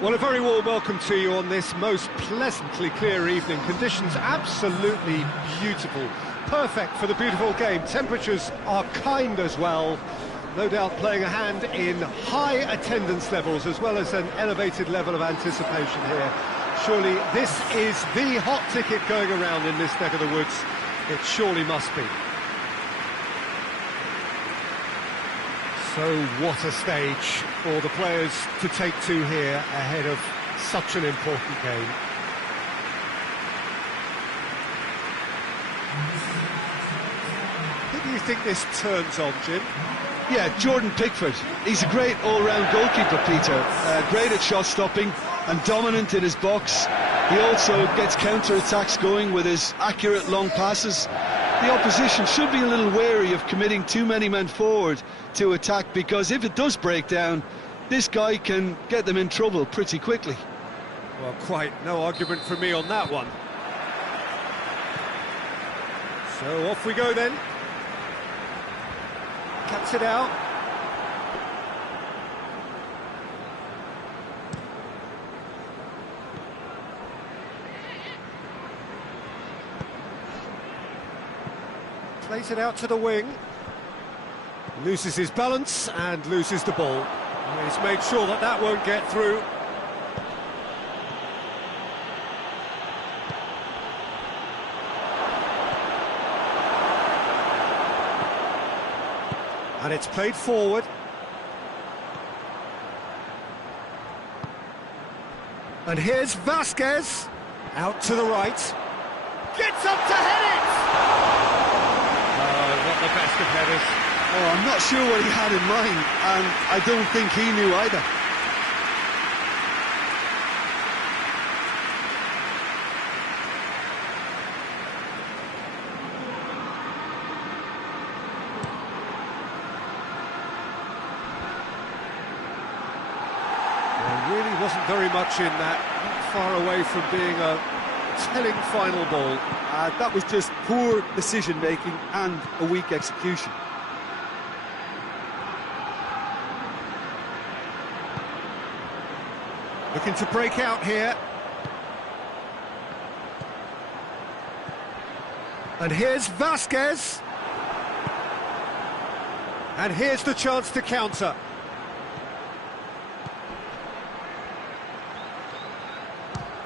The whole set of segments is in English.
Well, a very warm welcome to you on this most pleasantly clear evening. Conditions absolutely beautiful. Perfect for the beautiful game. Temperatures are kind as well. No doubt playing a hand in high attendance levels as well as an elevated level of anticipation here. Surely this is the hot ticket going around in this neck of the woods. It surely must be. So what a stage for the players to take to here ahead of such an important game. Who do you think this turns on, Jim? Yeah, Jordan Pickford. He's a great all-round goalkeeper, Peter. Great at shot-stopping and dominant in his box. He also gets counter-attacks going with his accurate long passes. The opposition should be a little wary of committing too many men forward to attack, because if it does break down, this guy can get them in trouble pretty quickly. Well, quite no argument from me on that one. So off we go then. Cuts it out. Plays it out to the wing. Loses his balance and loses the ball. He's made sure that that won't get through. And it's played forward. And here's Vasquez. Out to the right. Gets up to head it! Oh, not the best of headers. Oh, I'm not sure what he had in mind, and I don't think he knew either. There really wasn't very much in that, not far away from being a telling final ball. That was just poor decision-making and a weak execution. Looking to break out here. And here's Vasquez. And here's the chance to counter.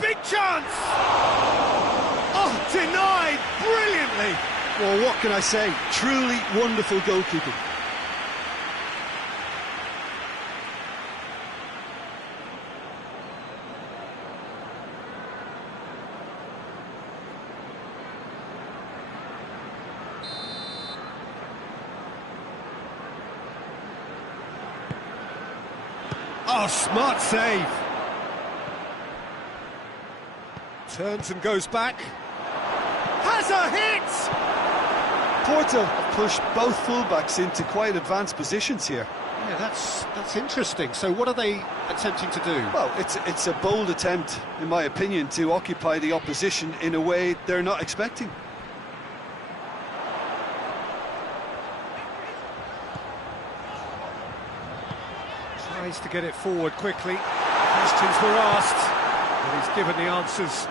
Big chance! Oh, denied brilliantly! Well, what can I say? Truly wonderful goalkeeping. Oh, smart save. Turns and goes back. Has a hit! Porto have pushed both fullbacks into quite advanced positions here. Yeah, that's interesting. So what are they attempting to do? Well, it's a bold attempt, in my opinion, to occupy the opposition in a way they're not expecting. Tries to get it forward quickly. Questions were asked, but he's given the answers.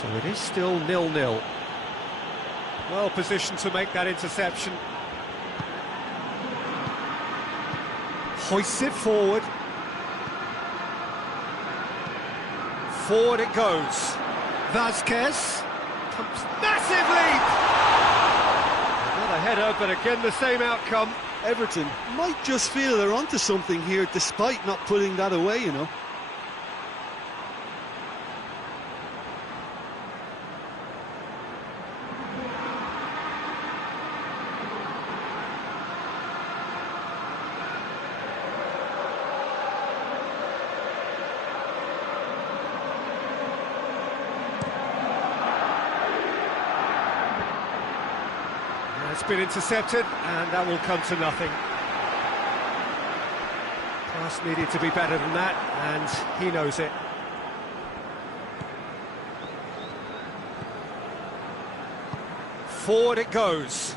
So it is still 0-0. Well positioned to make that interception. Hoists it forward. Forward it goes. Vasquez comes, massive leap! Another header, but again the same outcome. Everton might just feel they're onto something here, despite not putting that away, you know. It's been intercepted, and that will come to nothing. Pass needed to be better than that, and he knows it. Forward it goes.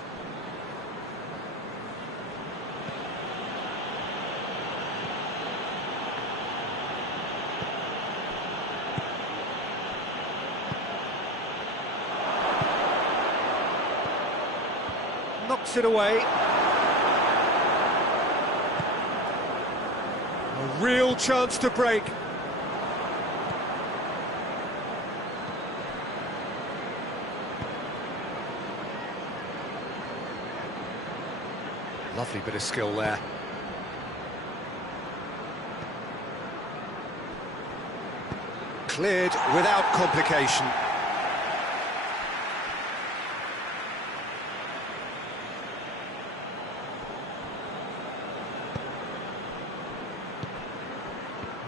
Knocks it away. A real chance to break. Lovely bit of skill there. Cleared without complication.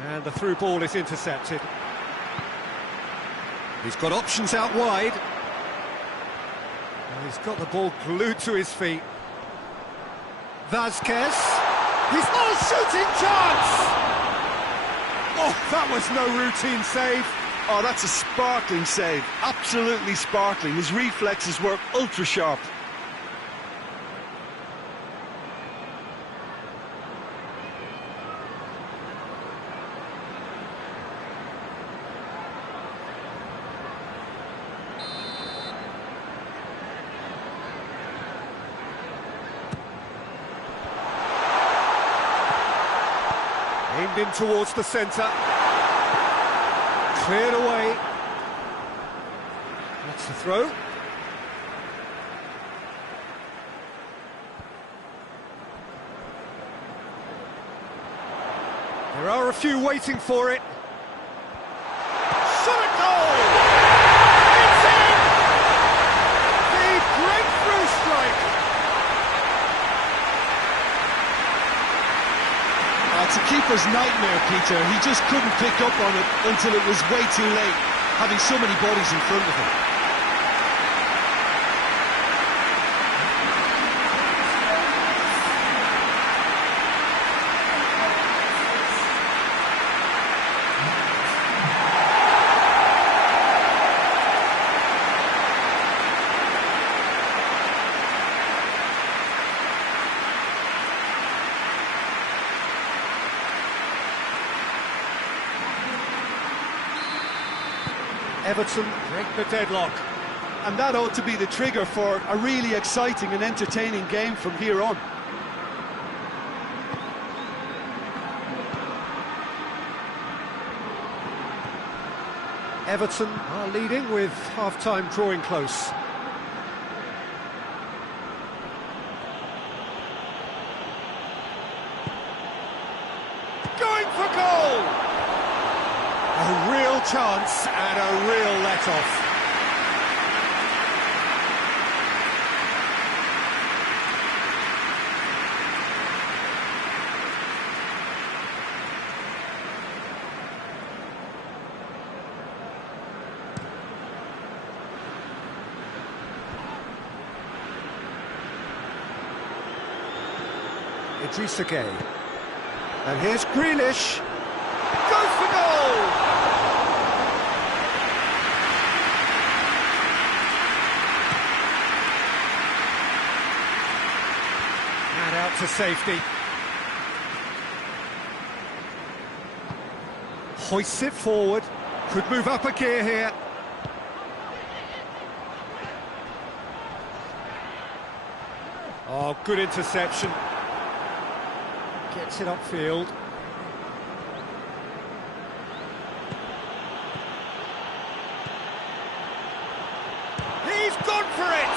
And the through ball is intercepted. He's got options out wide. And he's got the ball glued to his feet. Vasquez. He's shooting chance! Oh, that was no routine save. Oh, that's a sparkling save. Absolutely sparkling. His reflexes were ultra sharp. Aimed in towards the centre. Cleared away. That's the throw. There are a few waiting for it. Shot at goal! It's in! The breakthrough strike! It's a keeper's nightmare, Peter. He just couldn't pick up on it until it was way too late, having so many bodies in front of him. Everton break the deadlock. And that ought to be the trigger for a really exciting and entertaining game from here on. Everton are leading with half-time drawing close. Going for goal! A real chance and a real let-off. Idrissa Gueye. And here's Grealish. Goes for goal! And out to safety. Hoists it forward. Could move up a gear here. Oh, good interception. Gets it upfield. He's gone for it!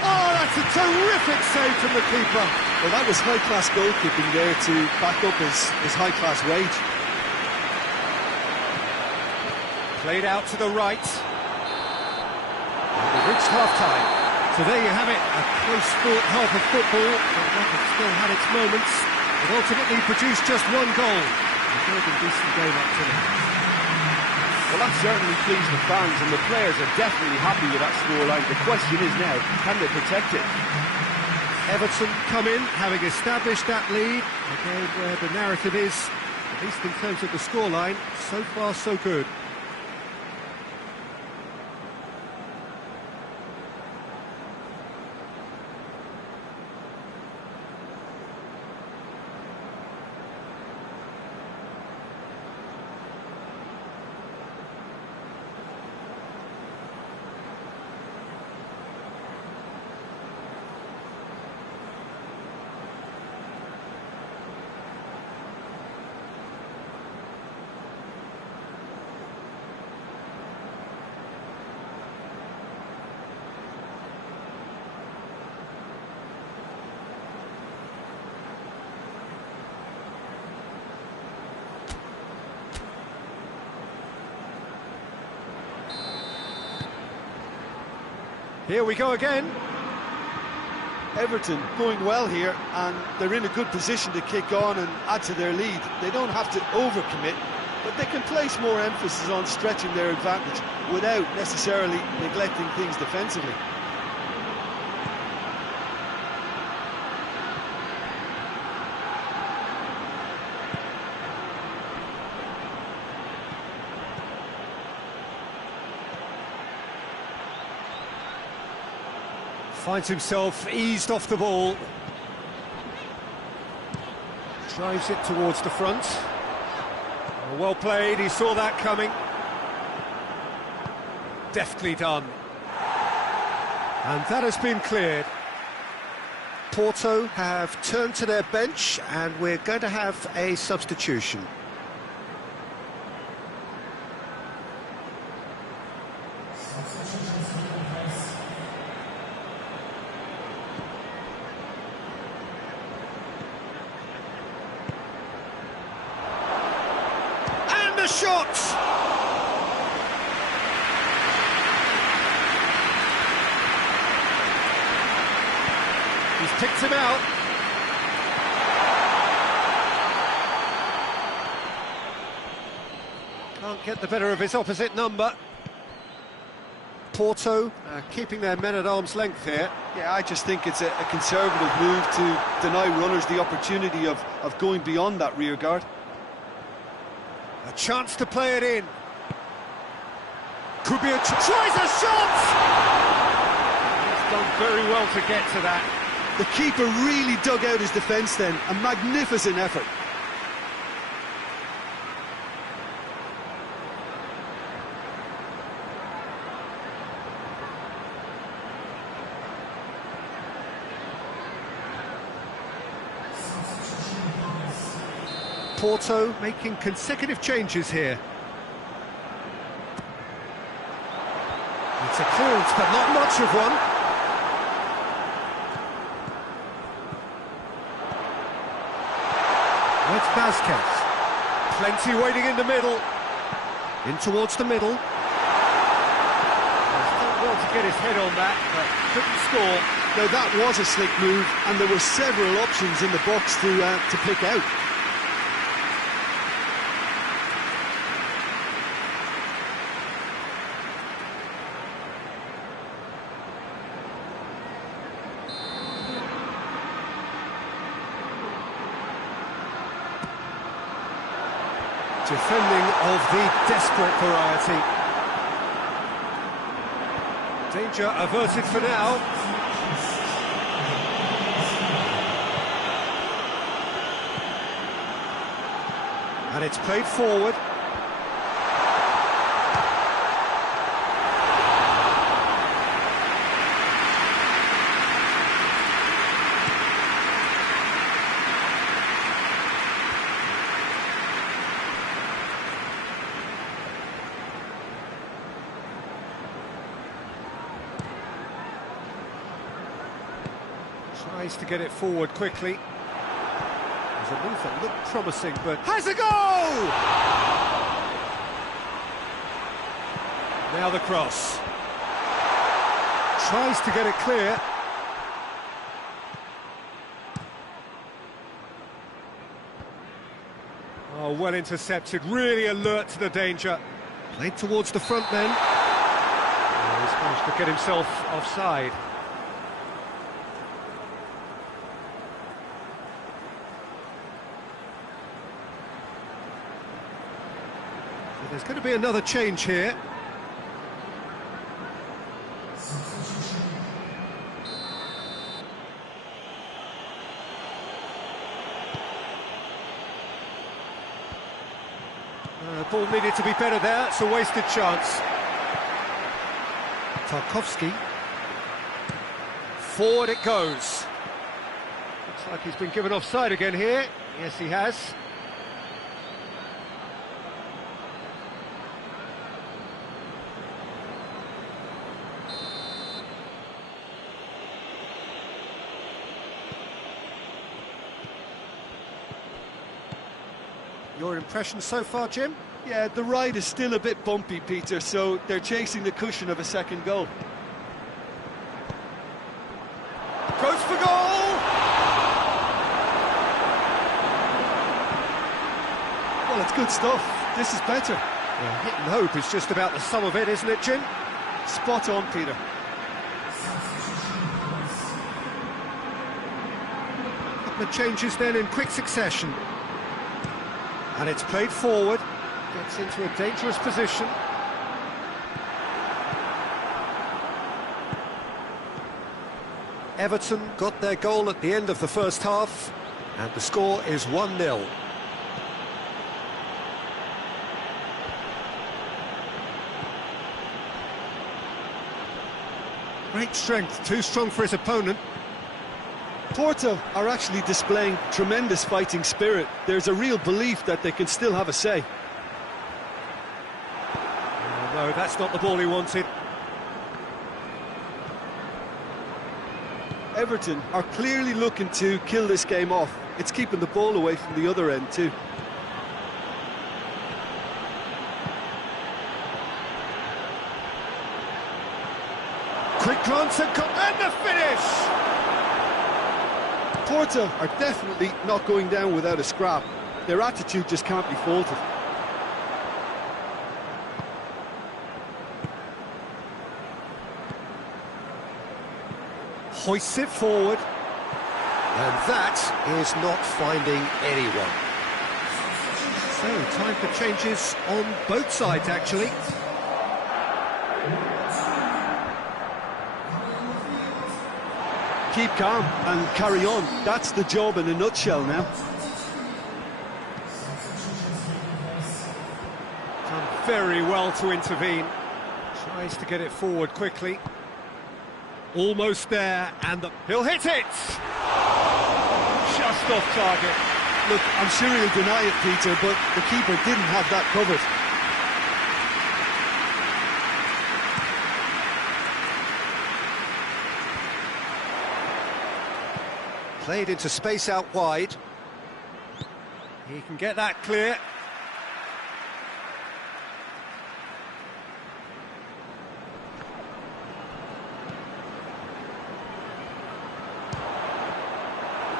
Oh, that's a terrific save from the keeper. Well, that was high-class goalkeeping there to back up his high-class wage. Played out to the right. And we've reached half-time. So there you have it, a close-fought half of football, but that has still had its moments. It ultimately produced just one goal. A good and decent game up to now. Well, that certainly pleased the fans, and the players are definitely happy with that scoreline. The question is now, can they protect it? Everton come in, having established that lead. Again, where the narrative is, at least in terms of the scoreline, so far so good. Here we go again. Everton going well here, and they're in a good position to kick on and add to their lead. They don't have to overcommit, but they can place more emphasis on stretching their advantage without necessarily neglecting things defensively. Finds himself eased off the ball. Drives it towards the front. Oh, well played, he saw that coming. Deftly done. And that has been cleared. Porto have turned to their bench, and we're going to have a substitution. The shot! He's picked him out. Can't get the better of his opposite number. Porto keeping their men at arm's length here. Yeah, I just think it's a conservative move to deny runners the opportunity of going beyond that rear guard. A chance to play it in. Could be a tries a shot! He's done very well to get to that. The keeper really dug out his defence then. A magnificent effort. Porto making consecutive changes here. It's a clearance, but not much of one. It's Vasquez. Plenty waiting in the middle. In towards the middle. He's done well to get his head on that, but couldn't score. Now that was a slick move, and there were several options in the box to pick out. Defending of the desperate variety. Danger averted for now. And it's played forward. Tries to get it forward quickly. There's a move that looked promising, but has a goal! Now the cross. Tries to get it clear. Oh, well intercepted, really alert to the danger. Played towards the front then. Oh, he's managed to get himself offside. There's going to be another change here. Ball needed to be better there, it's a wasted chance. Tarkowski. Forward it goes. Looks like he's been given offside again here. Yes, he has. Your impression so far, Jim? Yeah, the ride is still a bit bumpy, Peter, so they're chasing the cushion of a second goal. good stuff. This is better. Well, hit and hope is just about the sum of it, isn't it, Jim? Spot on, Peter. Couple of changes then in quick succession. And it's played forward. Gets into a dangerous position. Everton got their goal at the end of the first half, and the score is 1-0. Great strength, too strong for his opponent. Porto are actually displaying tremendous fighting spirit. There's a real belief that they can still have a say. Oh, no, that's not the ball he wanted. Everton are clearly looking to kill this game off. It's keeping the ball away from the other end too. Quick glance and the finish! Porto are definitely not going down without a scrap. Their attitude just can't be faulted. Hoists it forward. And that is not finding anyone. So, time for changes on both sides, actually. Keep calm and carry on. That's the job in a nutshell now. Done very well to intervene. Tries to get it forward quickly. Almost there, and he'll hit it! Just off target. Look, I'm sure he'll deny it, Peter, but the keeper didn't have that covered. Played into space out wide. He can get that clear.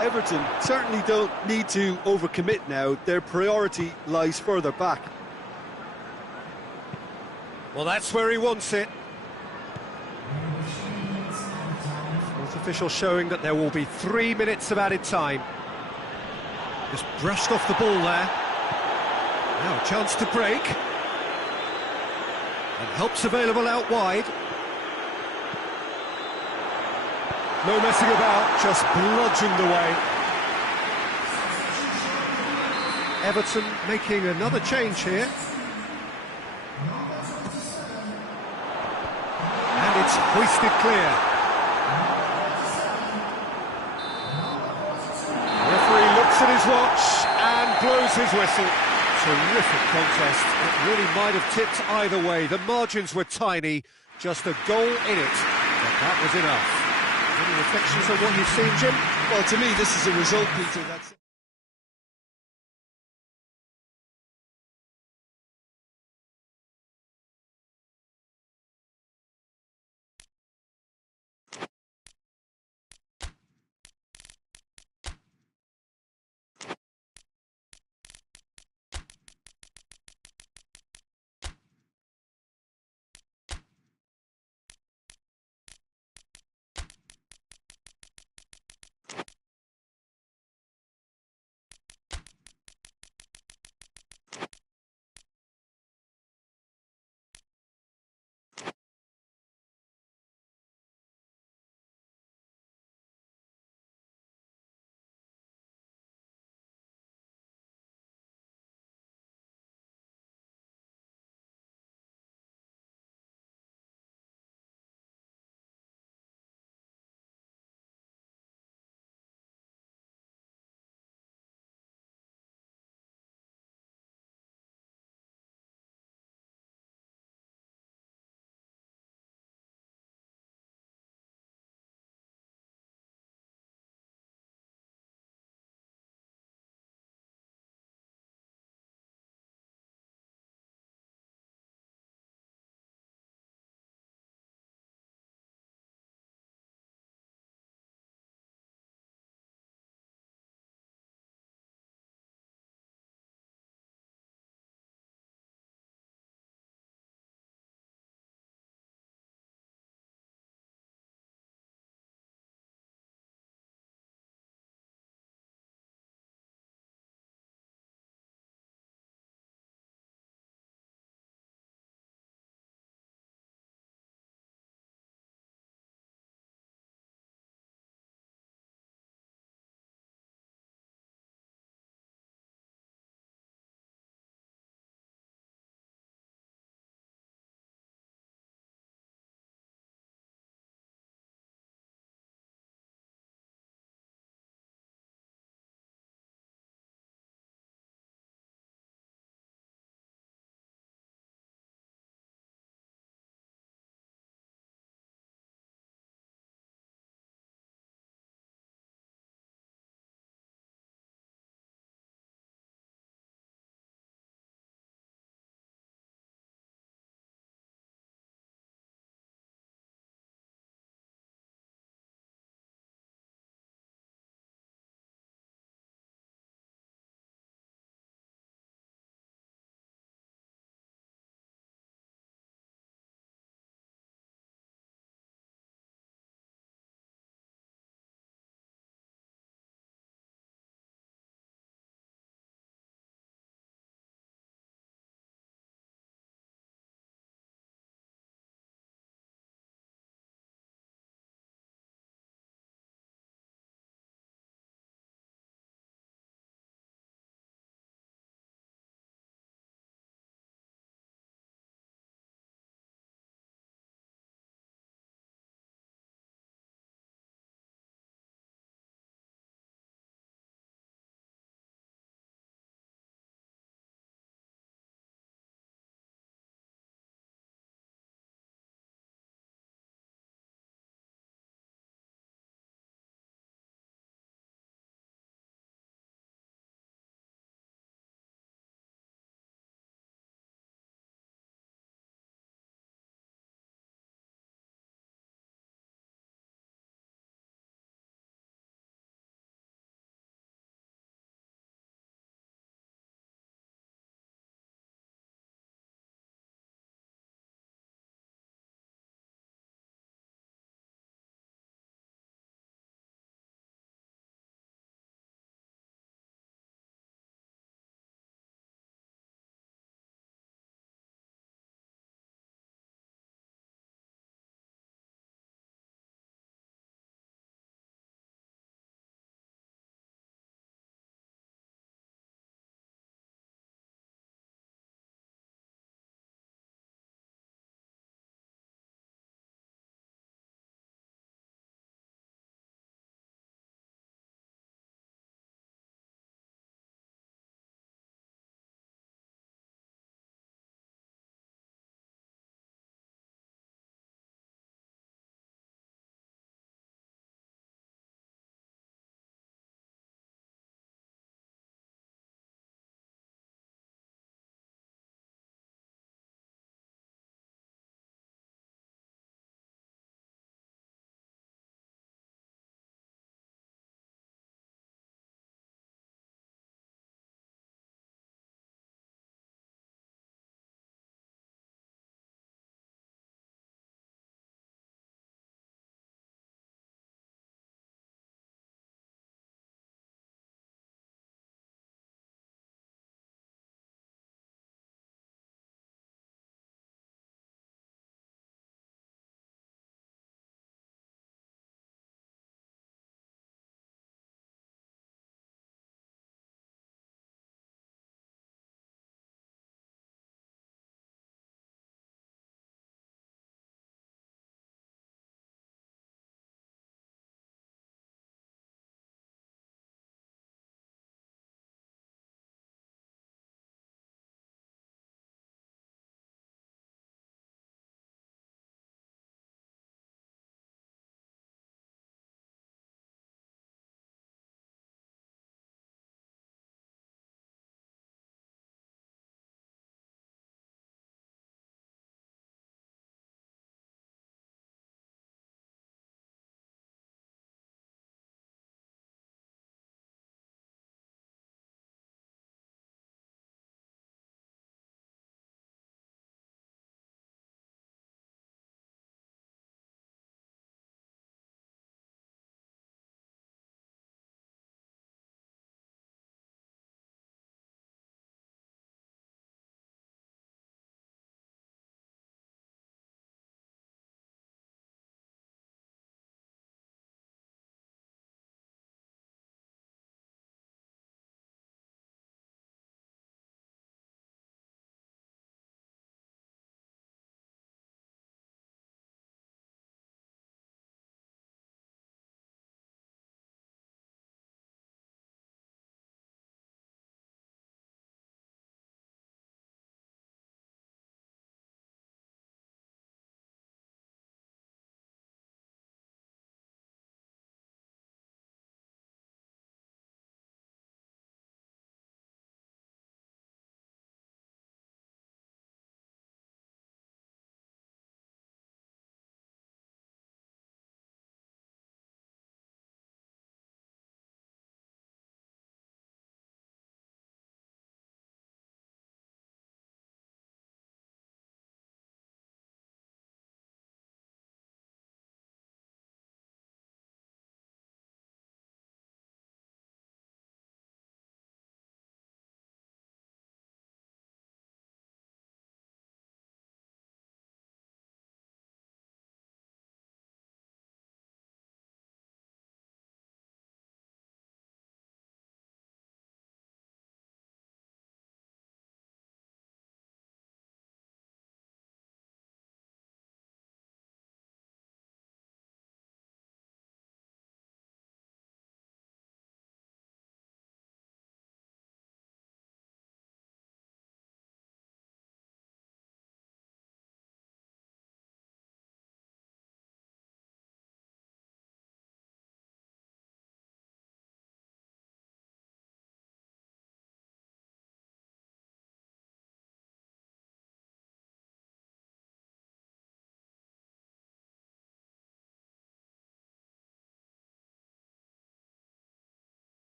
Everton certainly don't need to overcommit now. Their priority lies further back. Well, that's where he wants it. Fourth official showing that there will be 3 minutes of added time. Just brushed off the ball there. Now a chance to break. And help's available out wide. No messing about, just bludgeoned away. Everton making another change here. And it's hoisted clear. The referee looks at his watch and blows his whistle. Terrific contest. It really might have tipped either way. The margins were tiny, just a goal in it, but that was enough. Any reflections on what you've seen, Jim? Well, to me, this is a result, Peter, that's...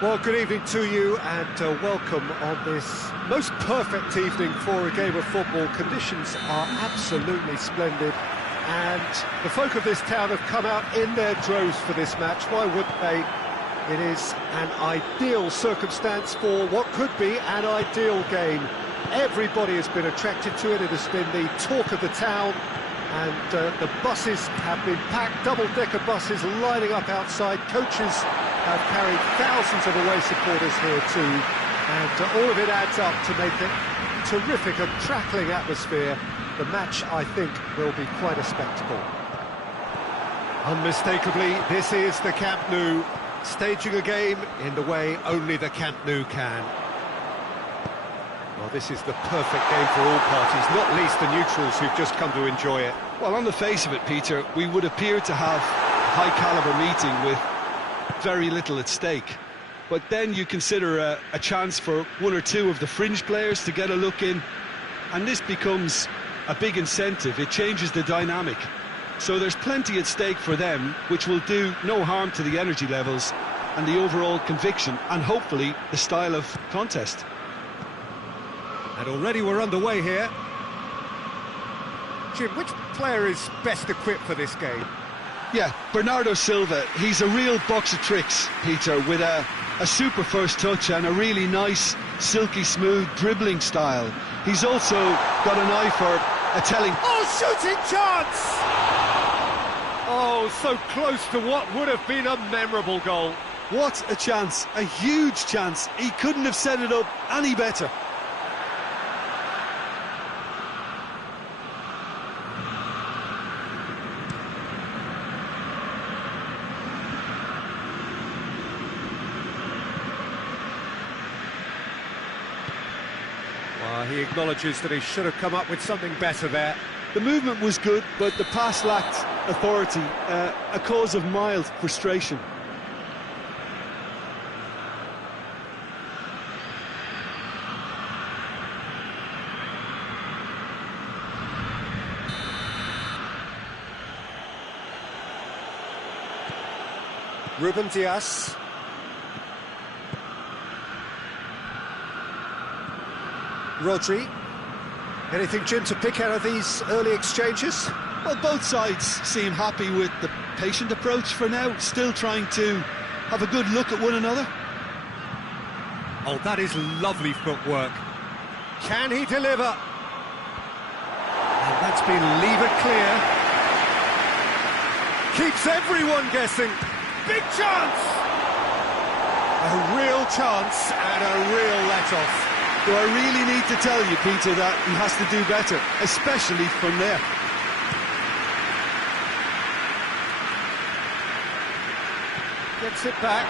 Well, good evening to you and welcome on this most perfect evening for a game of football. Conditions are absolutely splendid and the folk of this town have come out in their droves for this match. Why wouldn't they? It is an ideal circumstance for what could be an ideal game. Everybody has been attracted to it. It has been the talk of the town. And the buses have been packed, double-decker buses lining up outside. Coaches have carried thousands of away supporters here too. And all of it adds up to make it terrific, a crackling atmosphere. The match, I think, will be quite a spectacle. Unmistakably, this is the Camp Nou, staging a game in the way only the Camp Nou can. Well, this is the perfect game for all parties, not least the neutrals who've just come to enjoy it. Well, on the face of it, Peter, we would appear to have a high-caliber meeting with very little at stake. But then you consider a chance for one or two of the fringe players to get a look in, and this becomes a big incentive. It changes the dynamic. So there's plenty at stake for them, which will do no harm to the energy levels and the overall conviction, and hopefully the style of contest. And already we're underway here. Jim, which player is best equipped for this game? Yeah, Bernardo Silva. He's a real box of tricks, Peter, with a super first touch and a really nice, silky smooth dribbling style. He's also got an eye for a telling... Oh, shooting chance! Oh, so close to what would have been a memorable goal. What a chance, a huge chance. He couldn't have set it up any better. He acknowledges that he should have come up with something better there. The movement was good, but the pass lacked authority, a cause of mild frustration. Ruben Dias. Rodri. Anything, Jim, to pick out of these early exchanges? Well, both sides seem happy with the patient approach for now, still trying to have a good look at one another. Oh, that is lovely footwork. Can he deliver? And that's been levered clear. Keeps everyone guessing. Big chance! A real chance and a real let-off. Do I really need to tell you, Peter, that he has to do better, especially from there? Gets it back.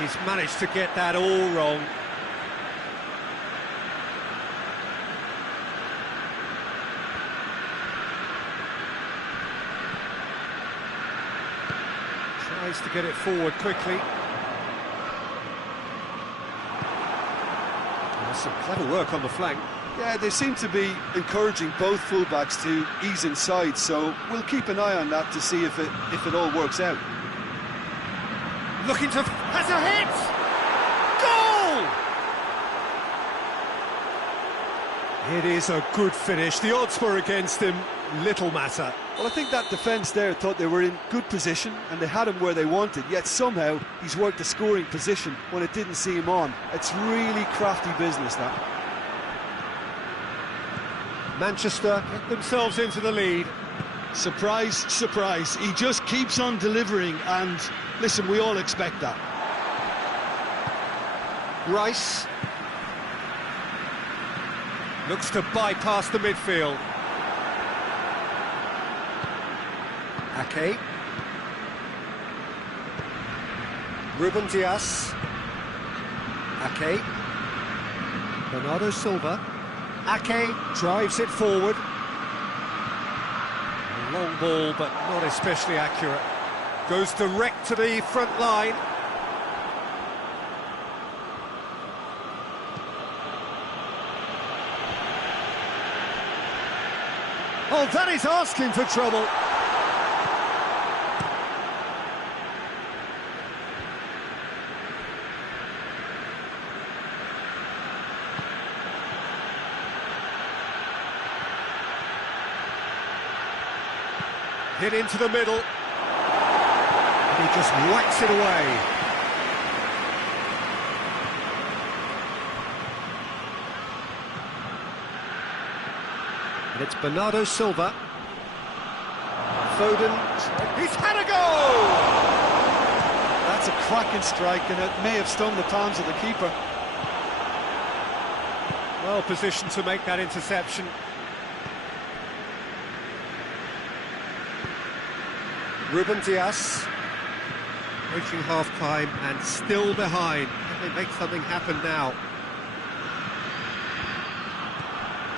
He's managed to get that all wrong. Tries to get it forward quickly. Some clever work on the flank. Yeah, they seem to be encouraging both fullbacks to ease inside, so we'll keep an eye on that to see if it all works out. Looking to... has a hit! Goal! It is a good finish. The odds were against him. Little matter. Well, I think that defence there thought they were in good position and they had him where they wanted, yet somehow he's worked a scoring position when it didn't see him on. It's really crafty business, that. Manchester get themselves into the lead. Surprise, surprise. He just keeps on delivering, and listen, we all expect that. Rice looks to bypass the midfield. Ake. Ruben Dias. Ake. Bernardo Silva. Ake drives it forward. A long ball, but not especially accurate. Goes direct to the front line. Oh, that is asking for trouble. it into the middle. And he just whacks it away. And it's Bernardo Silva. Foden, he's had a goal! That's a cracking strike, and it may have stung the palms of the keeper. Well positioned to make that interception. Ruben Dias, reaching half-time and still behind. Can they make something happen now?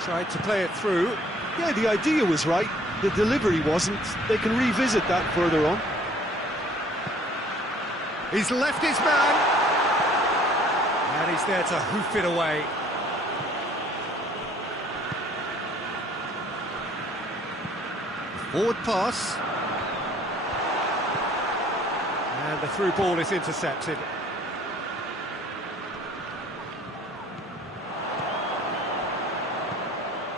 Tried to play it through. Yeah, the idea was right, the delivery wasn't. They can revisit that further on. He's left his man, and he's there to hoof it away. Forward pass, and the through ball is intercepted.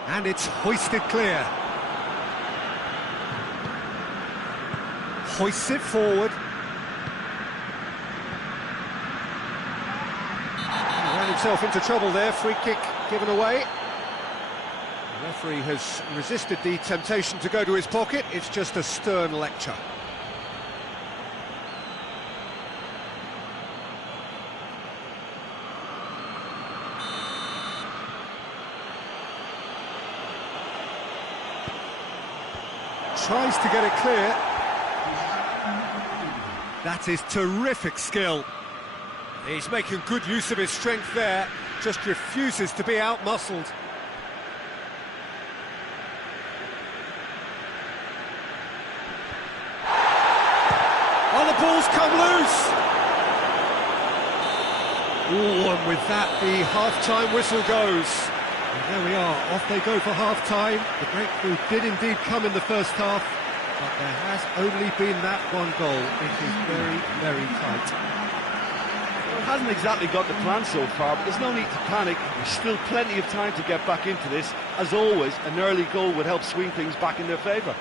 And it's hoisted clear. Hoists it forward. He ran himself into trouble there, free kick given away. The referee has resisted the temptation to go to his pocket. It's just a stern lecture. Tries to get it clear. That is terrific skill. He's making good use of his strength there, just refuses to be out-muscled. Oh, the ball's come loose! Oh, and with that, the half-time whistle goes. And there we are, off they go for half-time. The breakthrough did indeed come in the first half, but there has only been that one goal. It is very, very tight. Well, it hasn't exactly got the plan so far, but there's no need to panic. There's still plenty of time to get back into this. As always, an early goal would help swing things back in their favour.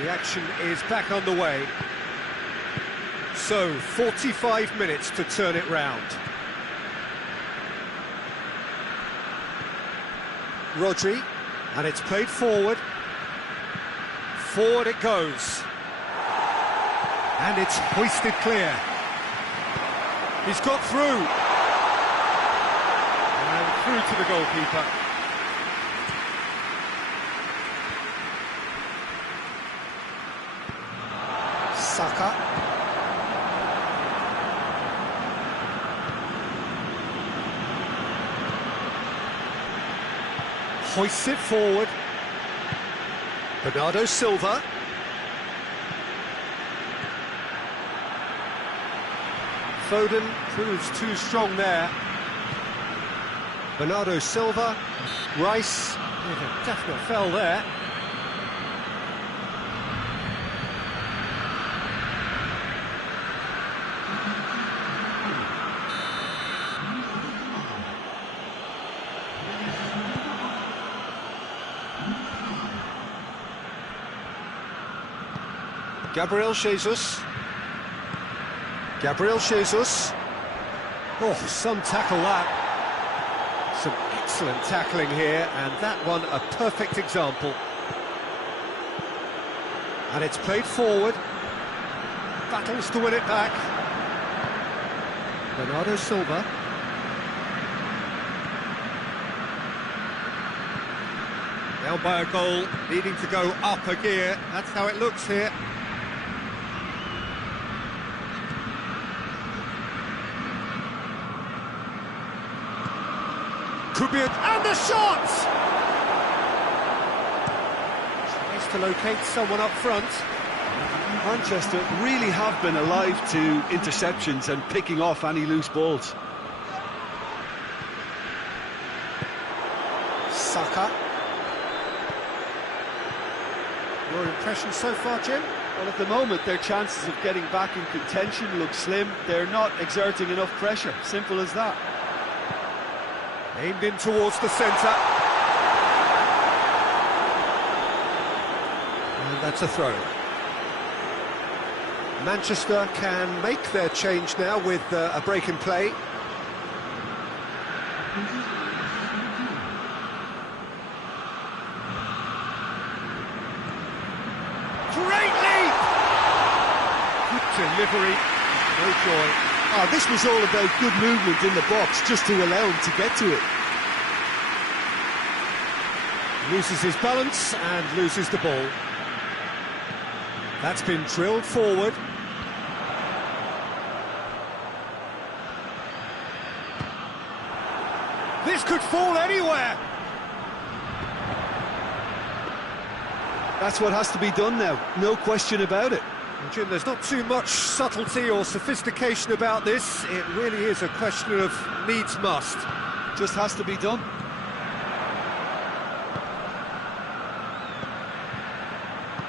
The action is back on the way. So, 45 minutes to turn it round. Rodri, and it's played forward. Forward it goes. And it's hoisted clear. He's got through. And through to the goalkeeper. Saka. Hoists it forward. Bernardo Silva. Foden proves too strong there. Bernardo Silva. Rice with a definite fell there. Gabriel Jesus. Gabriel Jesus. Oh, some tackle that. Some excellent tackling here, and that one a perfect example. And it's played forward. Battles to win it back. Bernardo Silva. Down by a goal, needing to go up a gear. That's how it looks here. Could be and the shot! to locate someone up front. Manchester really have been alive to interceptions and picking off any loose balls. Saka. Your impression so far, Jim? Well, at the moment, their chances of getting back in contention look slim. They're not exerting enough pressure. Simple as that. Aimed in towards the centre. And that's a throw. Manchester can make their change now with a break in play. Great leap! Good delivery, no joy. Oh, this was all about good movement in the box, just to allow him to get to it. Loses his balance and loses the ball. That's been drilled forward. This could fall anywhere. That's what has to be done now, no question about it. Well, Jim, there's not too much subtlety or sophistication about this. It really is a question of needs must. Just has to be done.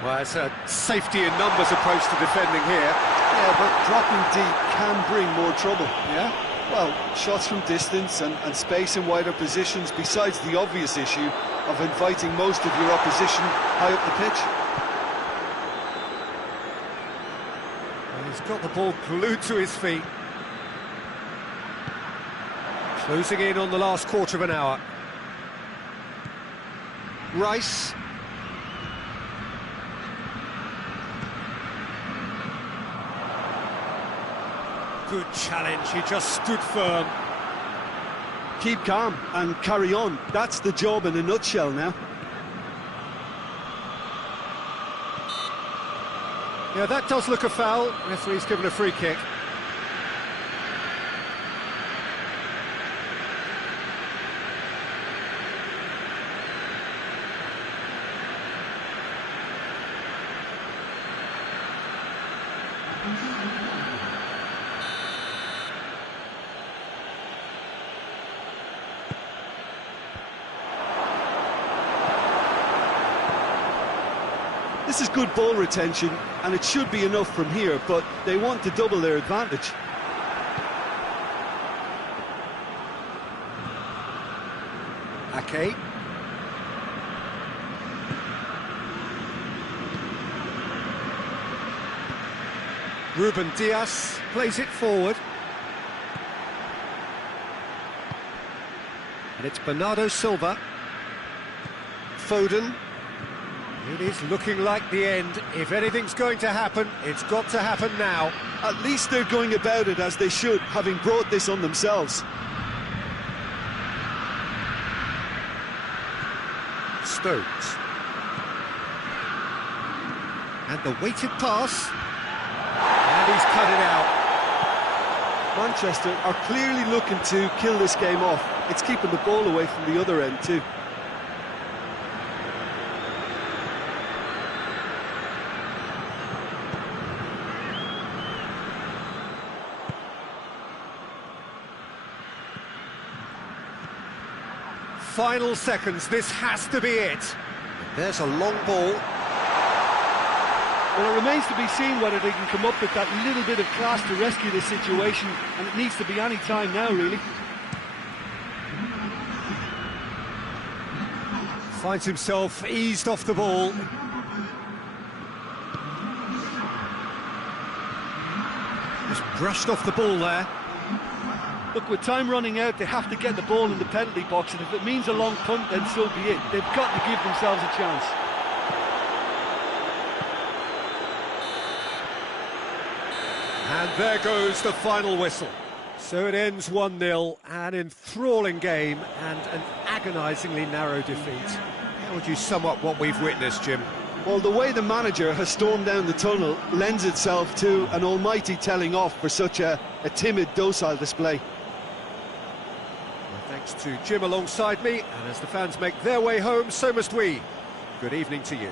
Well, it's a safety in numbers approach to defending here. Yeah, but dropping deep can bring more trouble. Yeah? Well, shots from distance and space in wider positions, besides the obvious issue of inviting most of your opposition high up the pitch. Well, he's got the ball glued to his feet. Closing in on the last quarter of an hour. Rice. Good challenge, he just stood firm. Keep calm and carry on. That's the job in a nutshell now. Yeah, that does look a foul. Referee's given a free kick. This is good ball retention, and it should be enough from here, but they want to double their advantage. Ake. Ruben Diaz plays it forward. And it's Bernardo Silva. Foden. It is looking like the end. If anything's going to happen, it's got to happen now. At least they're going about it as they should, having brought this on themselves. Stones. And the weighted pass. And he's cut it out. Manchester are clearly looking to kill this game off. It's keeping the ball away from the other end too. Final seconds, this has to be it. There's a long ball. Well, it remains to be seen whether they can come up with that little bit of class to rescue the situation, and it needs to be any time now, really. Finds himself eased off the ball. Just brushed off the ball there. Look, with time running out, they have to get the ball in the penalty box, and if it means a long punt, then so be it. They've got to give themselves a chance. And there goes the final whistle. So it ends 1-0, an enthralling game and an agonisingly narrow defeat. How would you sum up what we've witnessed, Jim? Well, the way the manager has stormed down the tunnel lends itself to an almighty telling off for such a timid, docile display. Well, thanks to Jim alongside me, and as the fans make their way home, so must we. Good evening to you.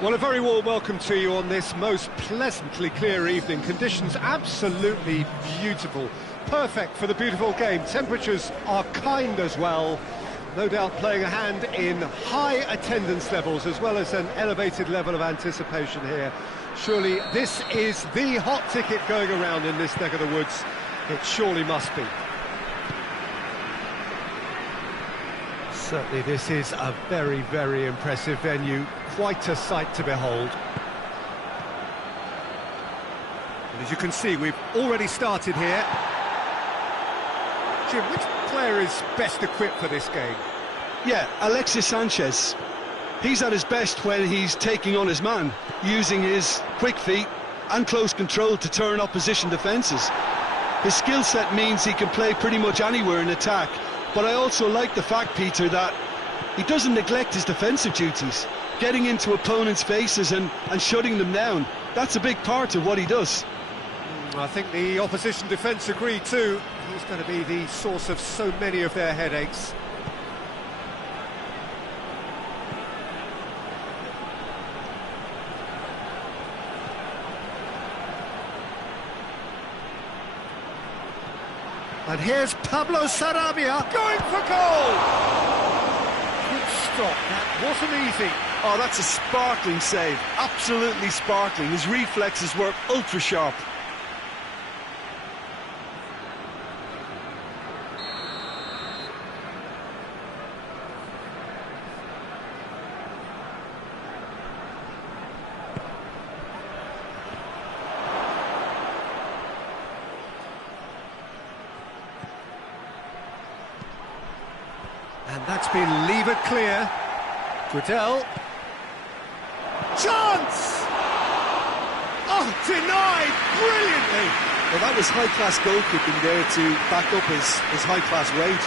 Well, a very warm welcome to you on this most pleasantly clear evening. Conditions absolutely beautiful. Perfect for the beautiful game. Temperatures are kind as well. No doubt playing a hand in high attendance levels as well as an elevated level of anticipation here. Surely this is the hot ticket going around in this neck of the woods. It surely must be. Certainly this is a very, very impressive venue. Quite a sight to behold. And as you can see, we've already started here. Jim, which player is best equipped for this game? Yeah, Alexis Sanchez. He's at his best when he's taking on his man, using his quick feet and close control to turn opposition defences. His skill set means he can play pretty much anywhere in attack, but I also like the fact, Peter, that he doesn't neglect his defensive duties. Getting into opponents' faces and shutting them down, that's a big part of what he does. I think the opposition defence agree too. He's going to be the source of so many of their headaches. And here's Pablo Sarabia going for goal! Good stop, that wasn't easy. Oh, that's a sparkling save, absolutely sparkling. His reflexes were ultra sharp. And that's been levered clear. Gradel. Chance! Oh, denied brilliantly! Well, that was high-class goalkeeping there to back up his high-class wage.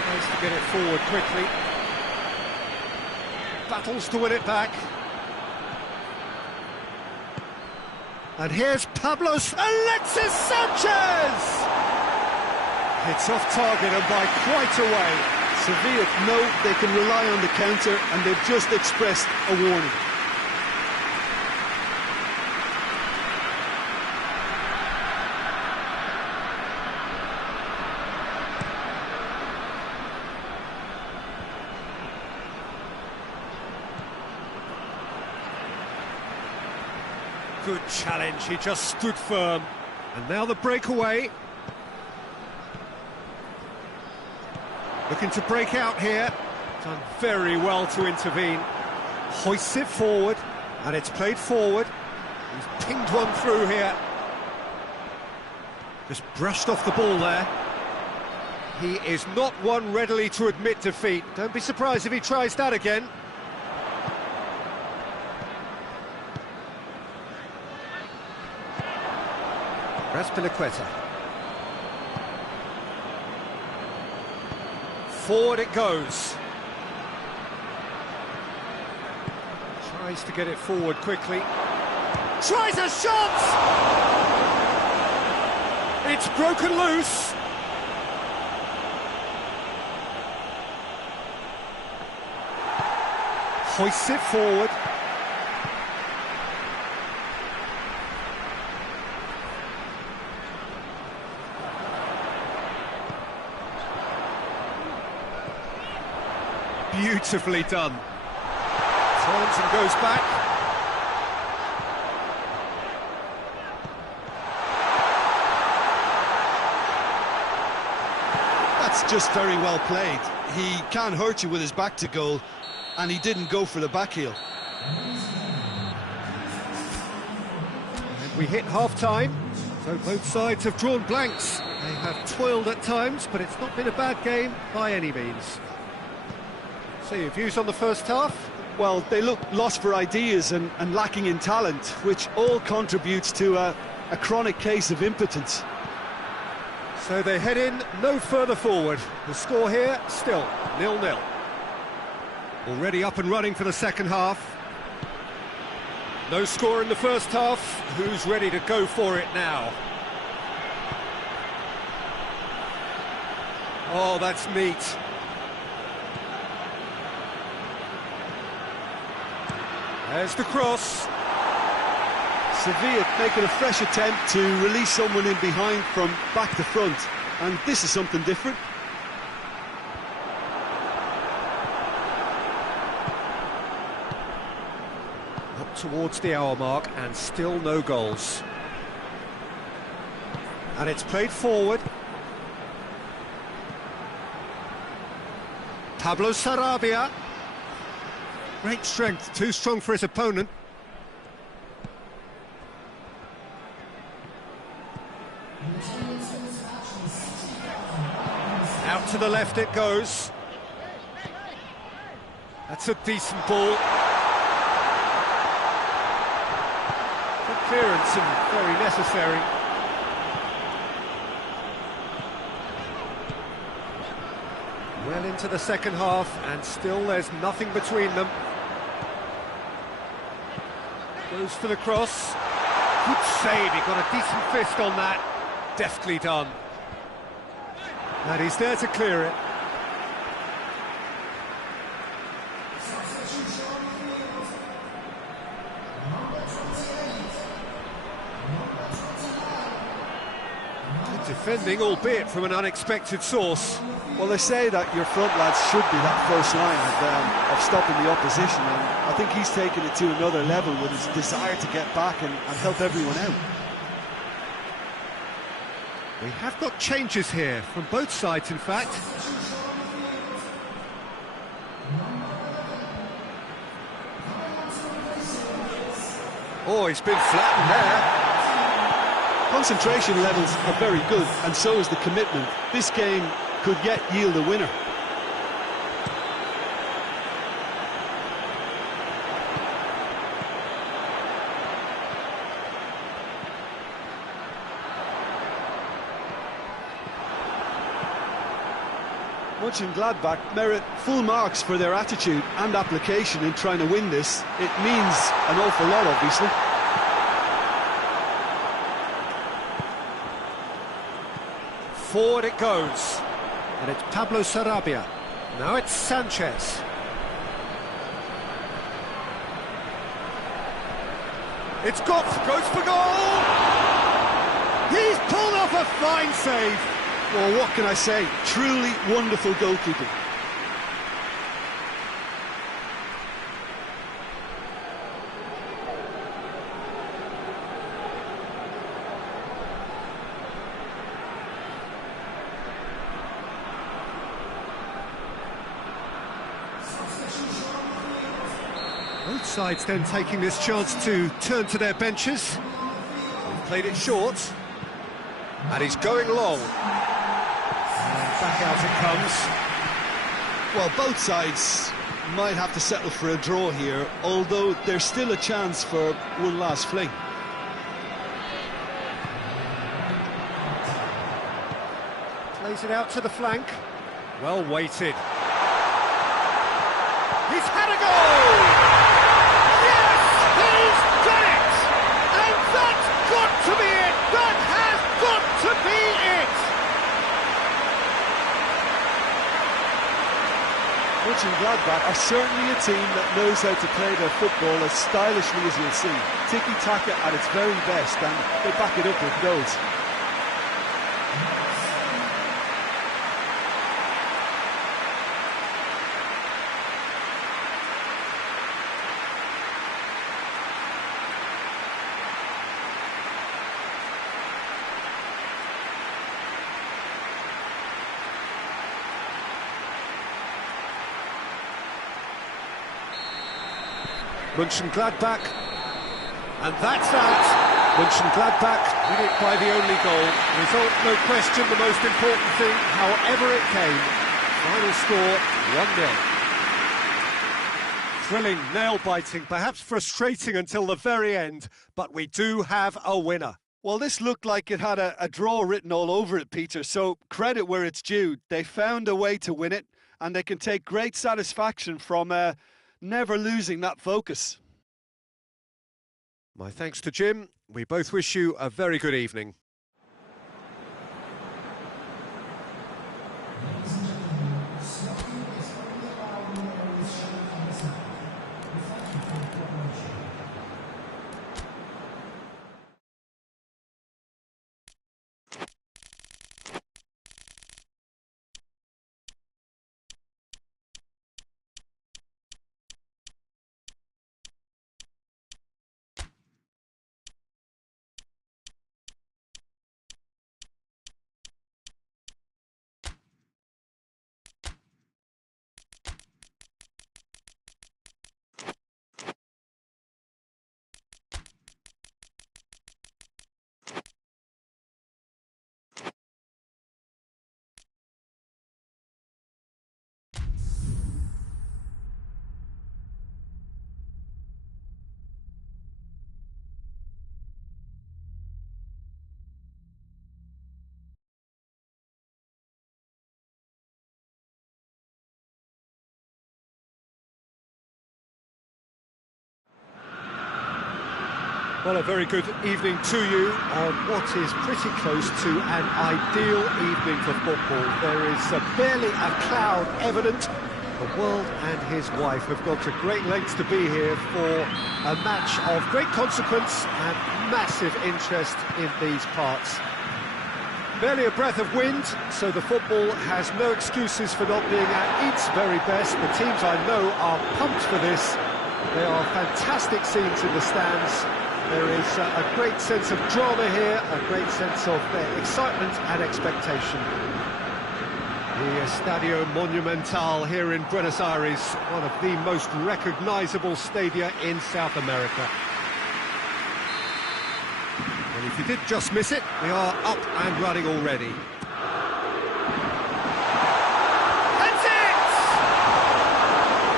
Tries to get it forward quickly. Battles to win it back. And here's Alexis Sanchez! It's off target and by quite a way. Sevilla know they can rely on the counter, and they've just expressed a warning. Good challenge, he just stood firm. And now the breakaway. Looking to break out here. Done very well to intervene. Hoists it forward, and it's played forward. He's pinged one through here. Just brushed off the ball there. He is not one readily to admit defeat. Don't be surprised if he tries that again. Raspilicueta. Forward it goes. Tries to get it forward quickly. Tries a shot! It's broken loose. Hoists it forward. Beautifully done. Turns and goes back. That's just very well played. He can hurt you with his back to goal, and he didn't go for the back heel. And we hit half-time, so both sides have drawn blanks. They have toiled at times, but it's not been a bad game by any means. So your views on the first half? Well, they look lost for ideas and lacking in talent, which all contributes to a chronic case of impotence. So they head in no further forward. The score here, still 0-0. Already up and running for the second half. No score in the first half. Who's ready to go for it now? Oh, that's neat. There's the cross. Sevilla making a fresh attempt to release someone in behind from back to front, and this is something different. Up towards the hour mark and still no goals. And it's played forward. Pablo Sarabia. Great strength, too strong for his opponent. Out to the left it goes. That's a decent ball. Good clearance and very necessary. Well into the second half and still there's nothing between them. Goes for the cross. Good save, he got a decent fist on that. Deftly done. And he's there to clear it. Good defending, albeit from an unexpected source. Well, they say that your front lads should be that first line of stopping the opposition, and I think he's taken it to another level with his desire to get back and help everyone out. We have got changes here, from both sides in fact. Oh, he's been flattened there. Concentration levels are very good, and so is the commitment. This game could yet yield a winner. Mönchengladbach merit full marks for their attitude and application in trying to win this. It means an awful lot, obviously. Forward it goes. And it's Pablo Sarabia. Now it's Sanchez. It's goes for goal! He's pulled off a fine save. Well, what can I say? Truly wonderful goalkeeping. Both sides then taking this chance to turn to their benches. They've played it short. And he's going long. And back out it comes. Well, both sides might have to settle for a draw here, although there's still a chance for one last fling. Plays it out to the flank. Well weighted. He's had a goal! Yes! He's done it! And that's got to be it! That has got to be it! Mönchengladbach are certainly a team that knows how to play their football as stylishly as you'll see. Tiki-taka at its very best, and they back it up with goals. Mönchengladbach, and that's that. Mönchengladbach win it by the only goal. Result, no question, the most important thing, however it came. Final score, 1-0. Thrilling, nail-biting, perhaps frustrating until the very end, but we do have a winner. Well, this looked like it had a draw written all over it, Peter, so credit where it's due. They found a way to win it, and they can take great satisfaction from never losing that focus. My thanks to Jim. We both wish you a very good evening. Well, a very good evening to you on what is pretty close to an ideal evening for football. There is barely a cloud evident. The world and his wife have gone to great lengths to be here for a match of great consequence and massive interest in these parts. Barely a breath of wind, so the football has no excuses for not being at its very best. The teams I know are pumped for this. They are fantastic scenes in the stands. There is a great sense of drama here, a great sense of excitement and expectation. The Estadio Monumental here in Buenos Aires, one of the most recognisable stadia in South America. And if you did just miss it, we are up and running already. That's it!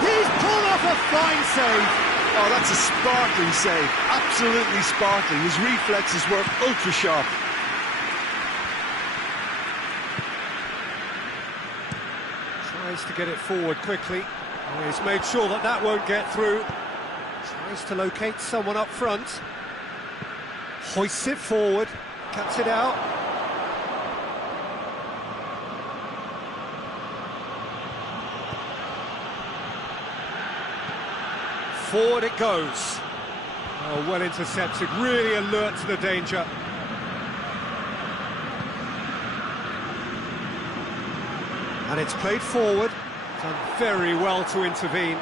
He's pulled off a fine save. Oh, that's a sparkling save, absolutely sparkling. His reflexes were ultra sharp. Tries to get it forward quickly. He's made sure that that won't get through. Tries to locate someone up front. Hoists it forward, cuts it out. Forward it goes. Oh, well intercepted, really alert to the danger. And it's played forward, done very well to intervene.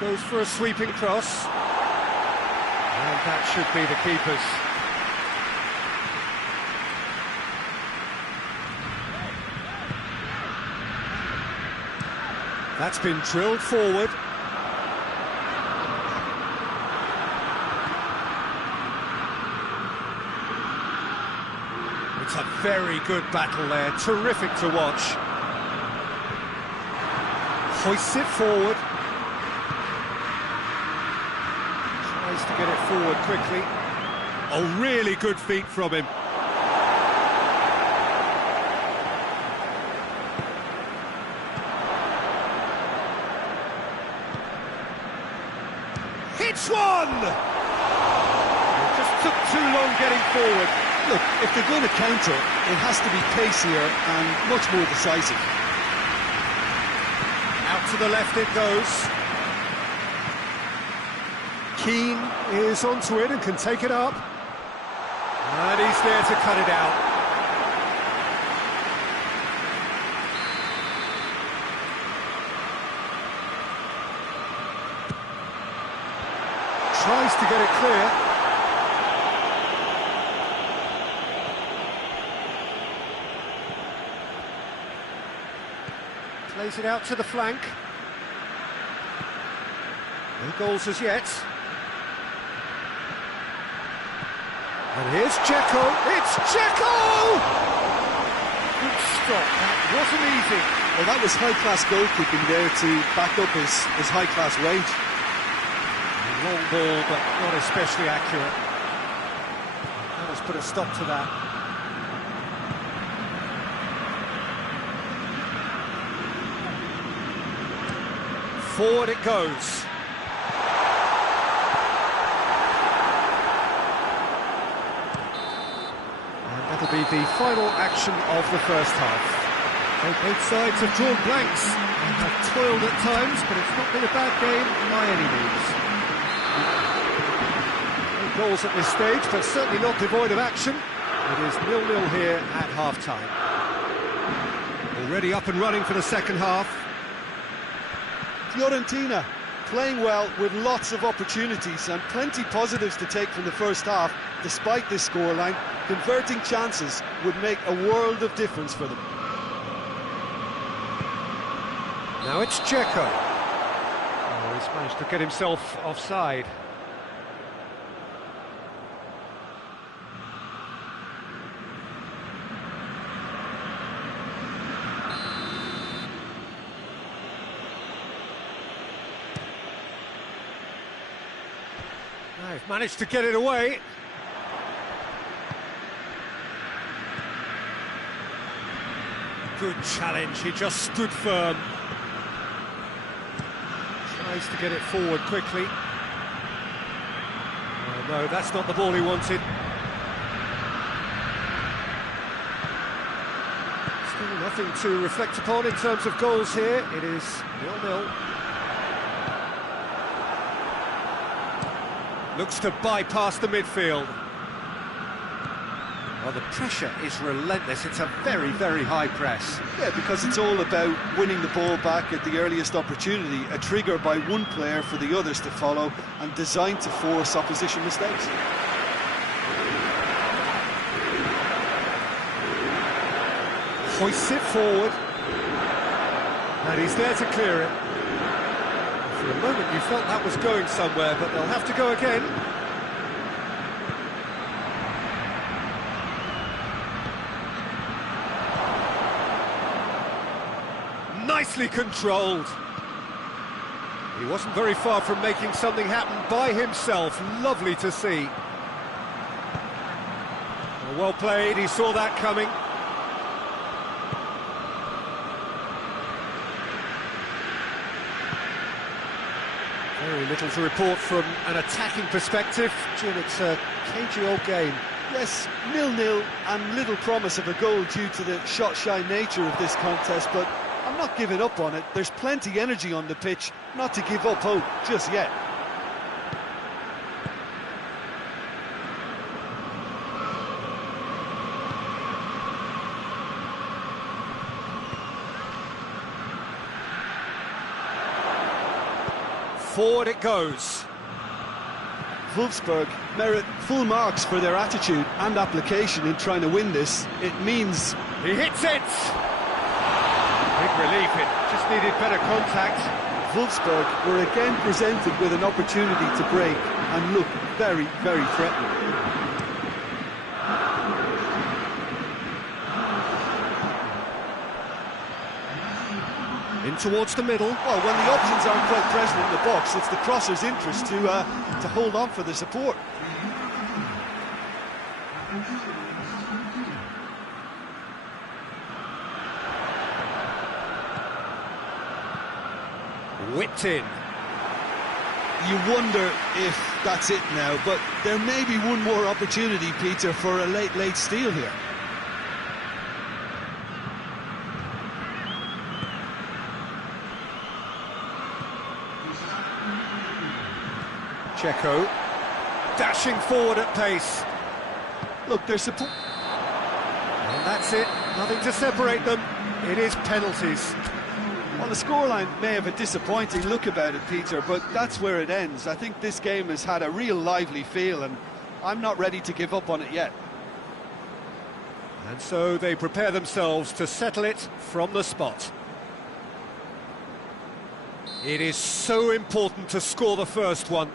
Goes for a sweeping cross. And that should be the keeper's. That's been drilled forward. It's a very good battle there, terrific to watch. Hoists it forward. Tries to get it forward quickly. Oh, really good feet from him. Hits one! It just took too long getting forward. Look, if they're going to counter, it has to be pacier and much more decisive. Out to the left it goes. Keane is onto it and can take it up. And he's there to cut it out. Tries to get it clear. Plays it out to the flank. No goals as yet. And here's Dzeko. It's Dzeko! Good stop. That wasn't easy. Well, that was high-class goalkeeping there to back up his high-class range. Long ball, but not especially accurate. That has put a stop to that. Forward it goes. And that'll be the final action of the first half. So both sides have drawn blanks and have toiled at times, but it's not been a bad game by any means. No goals at this stage, but certainly not devoid of action. It is 0-0 here at half-time. Already up and running for the second half. Fiorentina playing well with lots of opportunities and plenty positives to take from the first half. Despite this scoreline, converting chances would make a world of difference for them. Now it's Dzeko. Oh, he's managed to get himself offside. They've managed to get it away. Good challenge, he just stood firm. Tries to get it forward quickly. Oh, no, that's not the ball he wanted. Still nothing to reflect upon in terms of goals here. It is 0-0. Looks to bypass the midfield. Well, the pressure is relentless. It's a very, very high press. Yeah, because it's all about winning the ball back at the earliest opportunity, a trigger by one player for the others to follow, and designed to force opposition mistakes. Hoists it forward. And he's there to clear it. For a moment you felt that was going somewhere, but they'll have to go again. Nicely controlled. He wasn't very far from making something happen by himself. Lovely to see. Well played, he saw that coming. Very little to report from an attacking perspective. Jim, it's a cagey old game. Yes, 0-0 and little promise of a goal due to the shot-shy nature of this contest, but I'm not giving up on it. There's plenty energy on the pitch, not to give up hope just yet. Forward it goes. Wolfsburg merit full marks for their attitude and application in trying to win this. It means... He hits it! Big relief, it just needed better contact. Wolfsburg were again presented with an opportunity to break and look very, very threatening. In towards the middle. Well, when the options aren't quite present in the box, it's the crosser's interest to hold on for the support. Whipped in. You wonder if that's it now, but there may be one more opportunity, Peter, for a late steal here. Checo, dashing forward at pace. Look, there's support. And that's it, nothing to separate them. It is penalties. Well, the scoreline may have a disappointing look about it, Peter, but that's where it ends. I think this game has had a real lively feel, and I'm not ready to give up on it yet. And so they prepare themselves to settle it from the spot. It is so important to score the first one.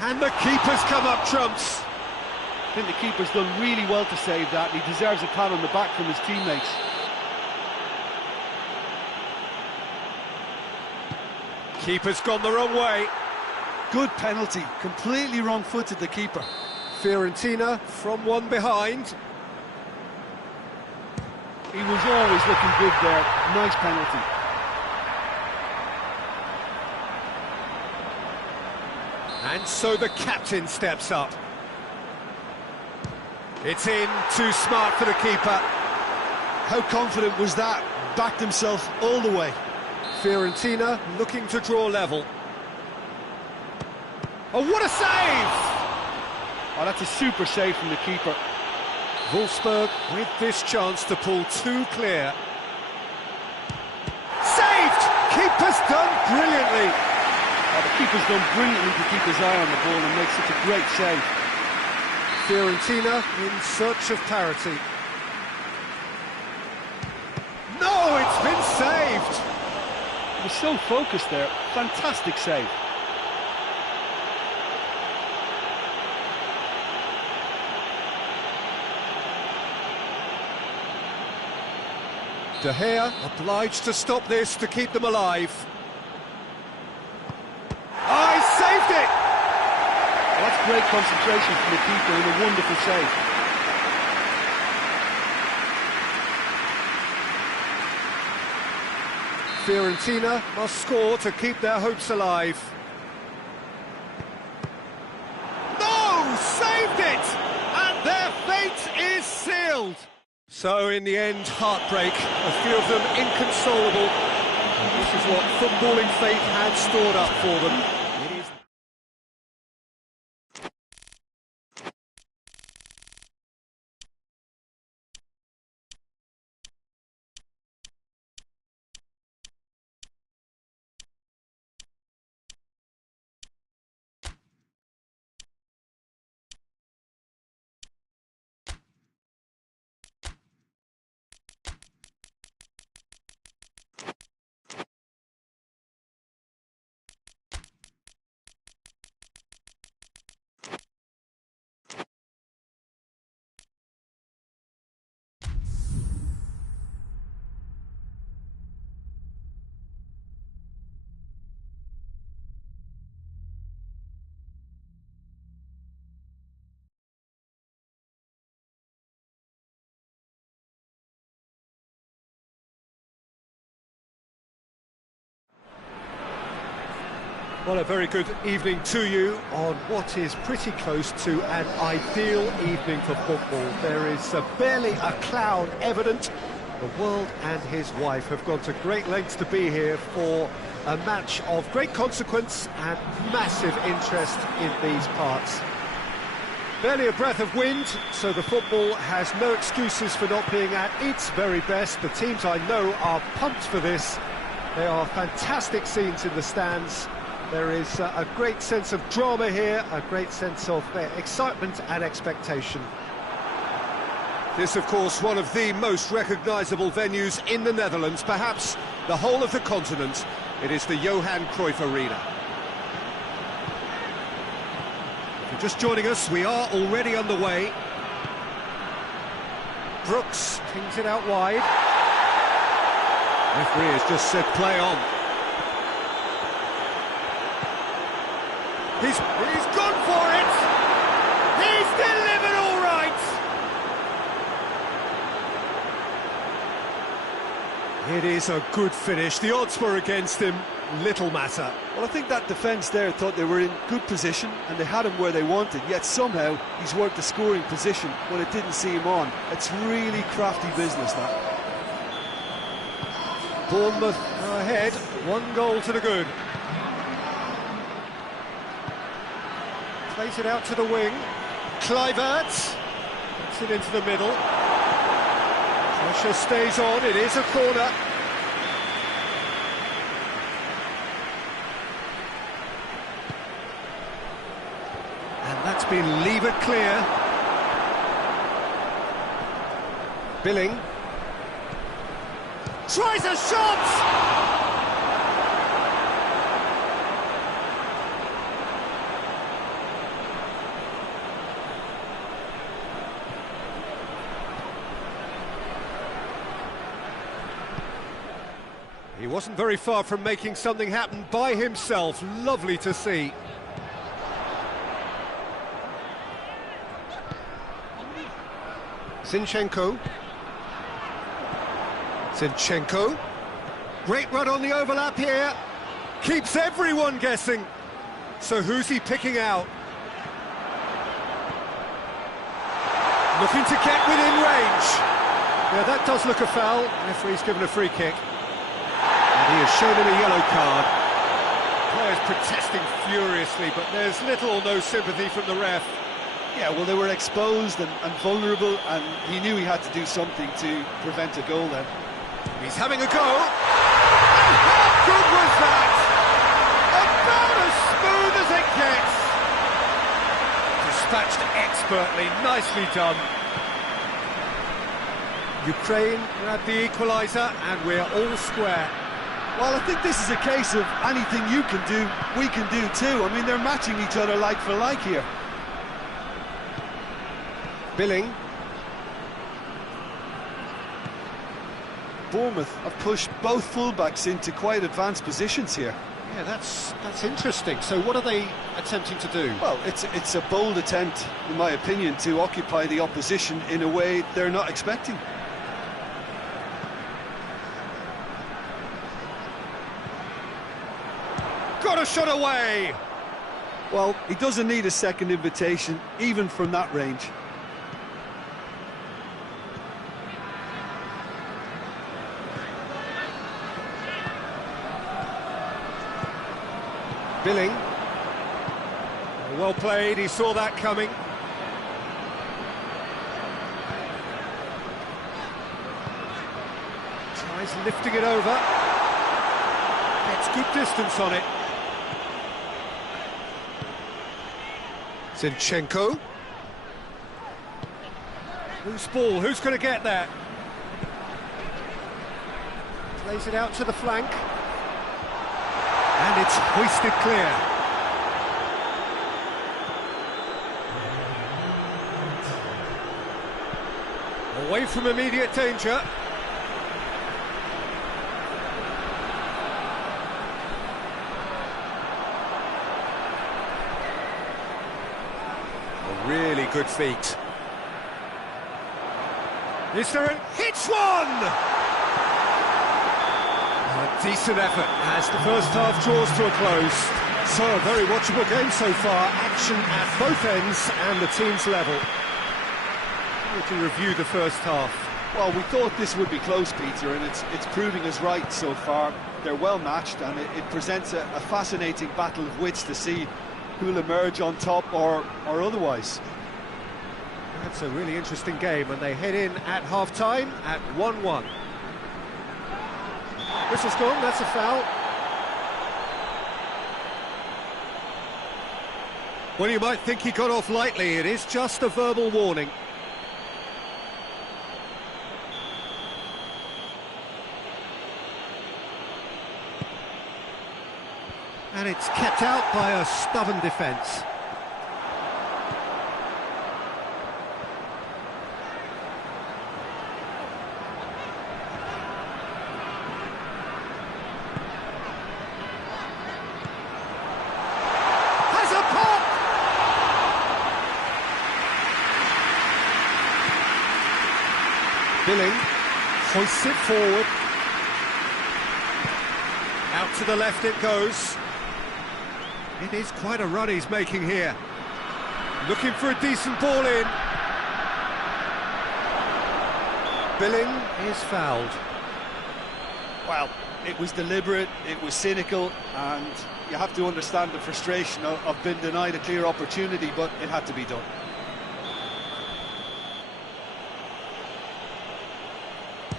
And the keeper's come up trumps. I think the keeper's done really well to save that, and he deserves a pat on the back from his teammates. Keeper's gone the wrong way. Good penalty, completely wrong-footed, the keeper. Fiorentina from one behind. He was always looking good there. Nice penalty. And so the captain steps up. It's in, too smart for the keeper. How confident was that? Backed himself all the way. Fiorentina looking to draw level. Oh, what a save! Oh, that's a super save from the keeper. Wolfsburg with this chance to pull two clear. Saved! Keeper's done brilliantly. Oh, the keeper's done brilliantly to keep his eye on the ball and make such a great save. Fiorentina in search of parity. No, it's been saved! He was so focused there. Fantastic save. De Gea obliged to stop this to keep them alive. Oh, he saved it! Well, that's great concentration from the keeper and a wonderful save. Fiorentina must score to keep their hopes alive. No! Saved it! And their fate is sealed! So, in the end, heartbreak. A few of them inconsolable. This is what footballing fate had stored up for them. It is... Well, a very good evening to you on what is pretty close to an ideal evening for football. There is barely a cloud evident. The world and his wife have gone to great lengths to be here for a match of great consequence and massive interest in these parts. Barely a breath of wind, so the football has no excuses for not being at its very best. The teams I know are pumped for this. There are fantastic scenes in the stands. There is a great sense of drama here, a great sense of excitement and expectation. This, of course, one of the most recognisable venues in the Netherlands, perhaps the whole of the continent. It is the Johan Cruyff Arena. If you're just joining us, we are already underway. Brooks kings it out wide. Referee has just said play on. He's gone for it! He's delivered all right! It is a good finish. The odds were against him. Little matter. Well, I think that defence there thought they were in good position and they had him where they wanted, yet somehow he's worked the scoring position when it didn't see him on. It's really crafty business, that. Bournemouth are ahead, 1 goal to the good. Plays it out to the wing. Kluivert puts it into the middle. Pressure stays on. It is a corner. And that's been levered clear. Billing tries a shot. He wasn't very far from making something happen by himself. Lovely to see. Zinchenko. Great run on the overlap here. Keeps everyone guessing. So who's he picking out? Looking to get within range. Yeah, that does look a foul. Referee's given a free kick. He has shown him a yellow card. Players protesting furiously, but there's little or no sympathy from the ref. Yeah, well, they were exposed and vulnerable, and he knew he had to do something to prevent a goal then. He's having a go. And how good was that? About as smooth as it gets. Dispatched expertly, nicely done. Ukraine grabbed the equaliser, and we're all square. Well, I think this is a case of anything you can do, we can do too. I mean, they're matching each other like for like here. Billing. Bournemouth have pushed both fullbacks into quite advanced positions here. Yeah, that's interesting. So what are they attempting to do? Well, it's a bold attempt, in my opinion, to occupy the opposition in a way they're not expecting. shot away. Well, he doesn't need a second invitation, even from that range. Billing. Well played, he saw that coming. Tries lifting it over. Gets good distance on it. Zinchenko. Loose ball, who's going to get that? Plays it out to the flank. And it's hoisted clear. Away from immediate danger. A really good feat. Is there a hits one? A decent effort as the first half draws to a close. So a very watchable game so far. Action at both ends and the team's level. We can review the first half. Well, we thought this would be close, Peter, and it's proving us right so far. They're well matched, and it presents a fascinating battle of wits to see who'll emerge on top or otherwise. That's a really interesting game, and they head in at half-time at 1-1. Whistle's gone, that's a foul. Well, you might think he got off lightly. It is just a verbal warning. And it's kept out by a stubborn defence. Has a pop! Billing hoists it forward. Out to the left it goes. It is quite a run he's making here. Looking for a decent ball in. Billing is fouled. Well, it was deliberate, it was cynical, and you have to understand the frustration of being denied a clear opportunity, but it had to be done.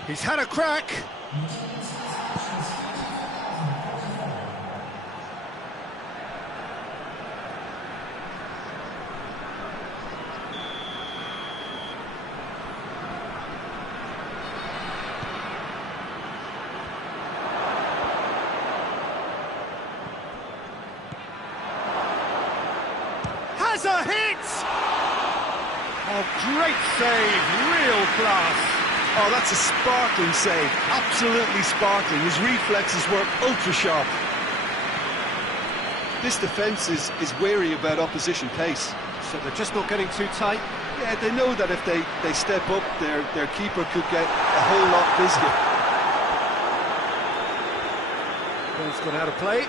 He's had a crack. Has a hit! Oh, great save, real class. Oh, that's a sparkling save, absolutely sparkling. His reflexes were ultra-sharp. This defence is wary about opposition pace. So they're just not getting too tight. Yeah, they know that if they step up, their keeper could get a whole lot busier. Ball's gone out of play.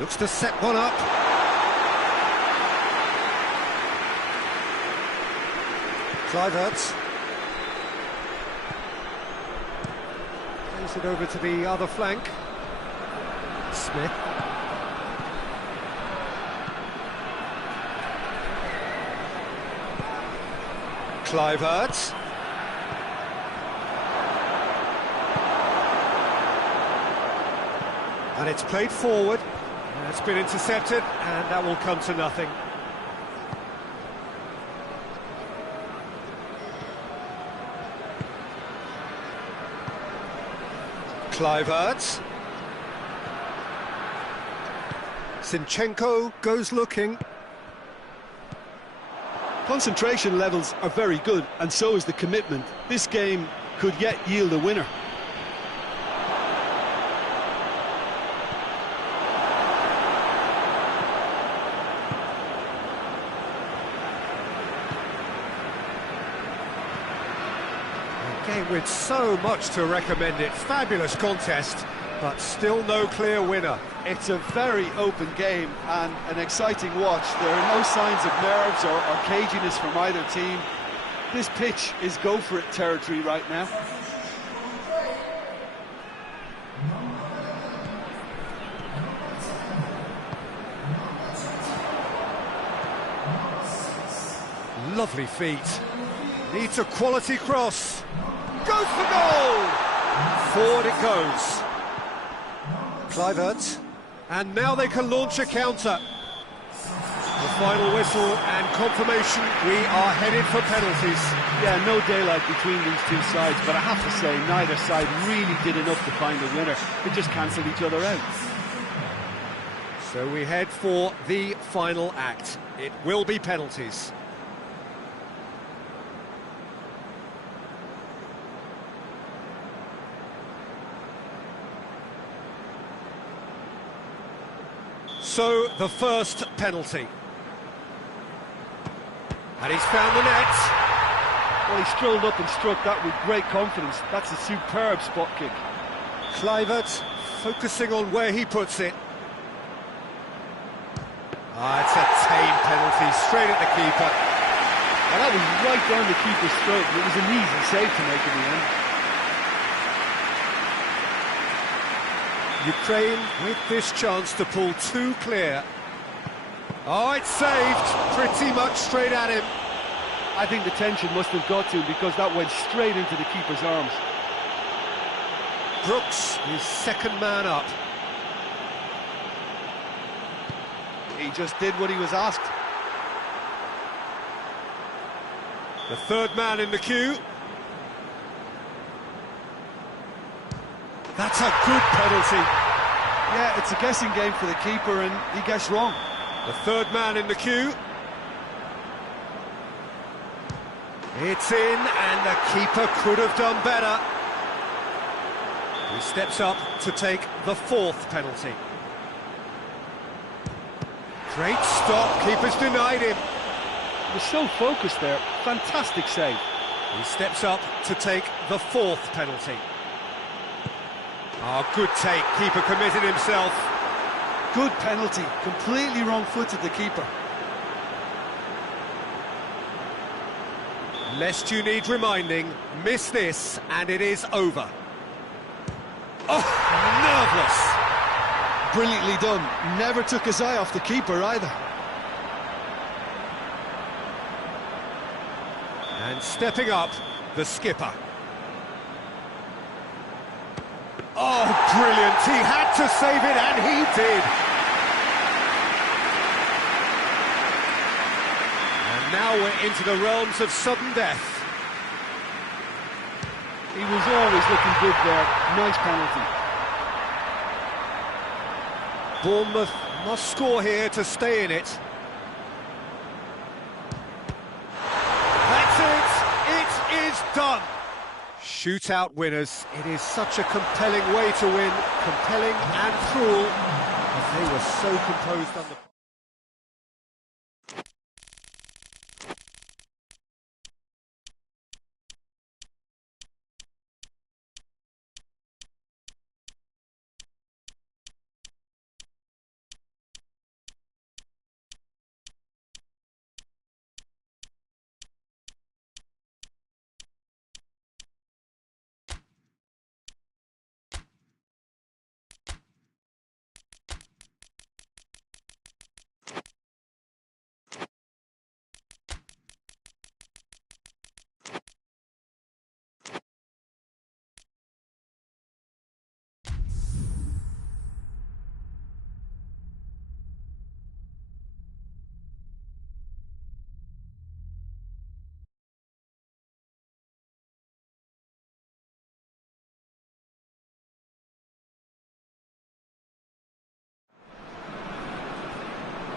Looks to set one up. Kluivert. Plays it over to the other flank. Smith. Kluivert. And it's played forward. It's been intercepted, and that will come to nothing. Kluivert. Zinchenko goes looking. Concentration levels are very good, and so is the commitment. This game could yet yield a winner. game with so much to recommend it. Fabulous contest, but still no clear winner. It's a very open game and an exciting watch. There are no signs of nerves or caginess from either team. This pitch is go-for-it territory right now. Lovely feet. Needs a quality cross. Goes for goal! Forward it goes. Kluivert. And now they can launch a counter. The final whistle and confirmation, we are headed for penalties. Yeah, no daylight between these two sides, but I have to say, neither side really did enough to find a winner. They just cancelled each other out. So we head for the final act. It will be penalties. So, the first penalty. And he's found the net. Well, he strolled up and struck that with great confidence. That's a superb spot kick. Kluivert focusing on where he puts it. It's a tame penalty, straight at the keeper. Well, that was right down the keeper's throat, and it was an easy save to make in the end. Ukraine with this chance to pull two clear. Oh, it's saved, pretty much straight at him. I think the tension must have got to him because that went straight into the keeper's arms. Brooks is second man up. He just did what he was asked. The third man in the queue. That's a good penalty. Yeah, it's a guessing game for the keeper and he guessed wrong. The third man in the queue. It's in and the keeper could have done better. He steps up to take the fourth penalty. Great stop, keeper's denied him. He was so focused there, fantastic save. He steps up to take the fourth penalty. Oh, good take, keeper committed himself. Good penalty, completely wrong-footed the keeper. Lest you need reminding, miss this and it is over. Oh, nerveless. Brilliantly done, never took his eye off the keeper either. And stepping up, the skipper. Oh, brilliant, he had to save it and he did. And now we're into the realms of sudden death. He was always looking good there, nice penalty. Bournemouth must score here to stay in it. That's it, it is done. Shootout winners, it is such a compelling way to win, compelling and cruel, but they were so composed under...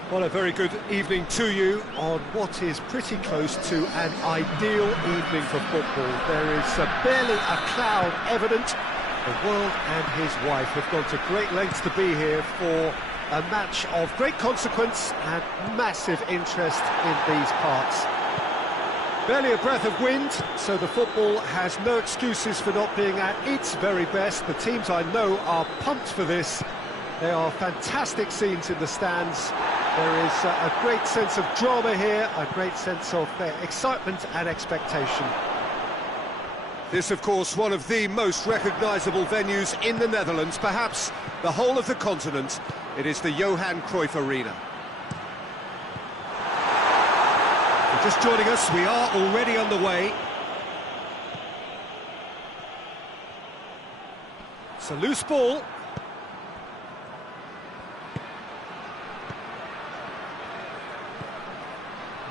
Well, a very good evening to you on what is pretty close to an ideal evening for football. There is barely a cloud evident. The world and his wife have gone to great lengths to be here for a match of great consequence and massive interest in these parts. Barely a breath of wind, so the football has no excuses for not being at its very best. The teams I know are pumped for this. They are fantastic scenes in the stands. There is a great sense of drama here, a great sense of excitement and expectation. This, of course, one of the most recognisable venues in the Netherlands, perhaps the whole of the continent. It is the Johan Cruyff Arena. Just joining us, we are already underway. It's a loose ball.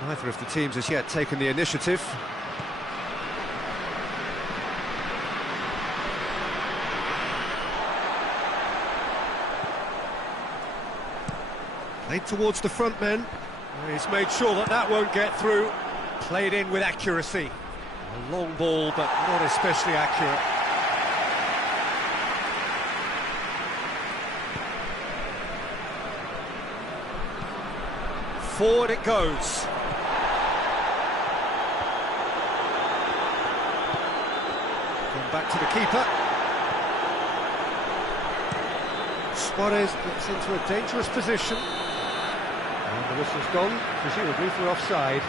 Neither of the teams has yet taken the initiative. Played towards the front men. He's made sure that that won't get through. Played in with accuracy. A long ball, but not especially accurate. Forward it goes. Going back to the keeper. Suarez gets into a dangerous position. And the whistle's gone, presumably for offside.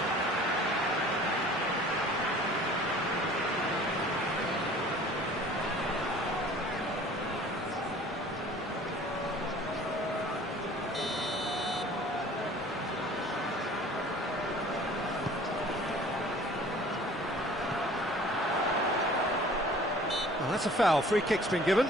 Well, that's a foul. Free kick's been given.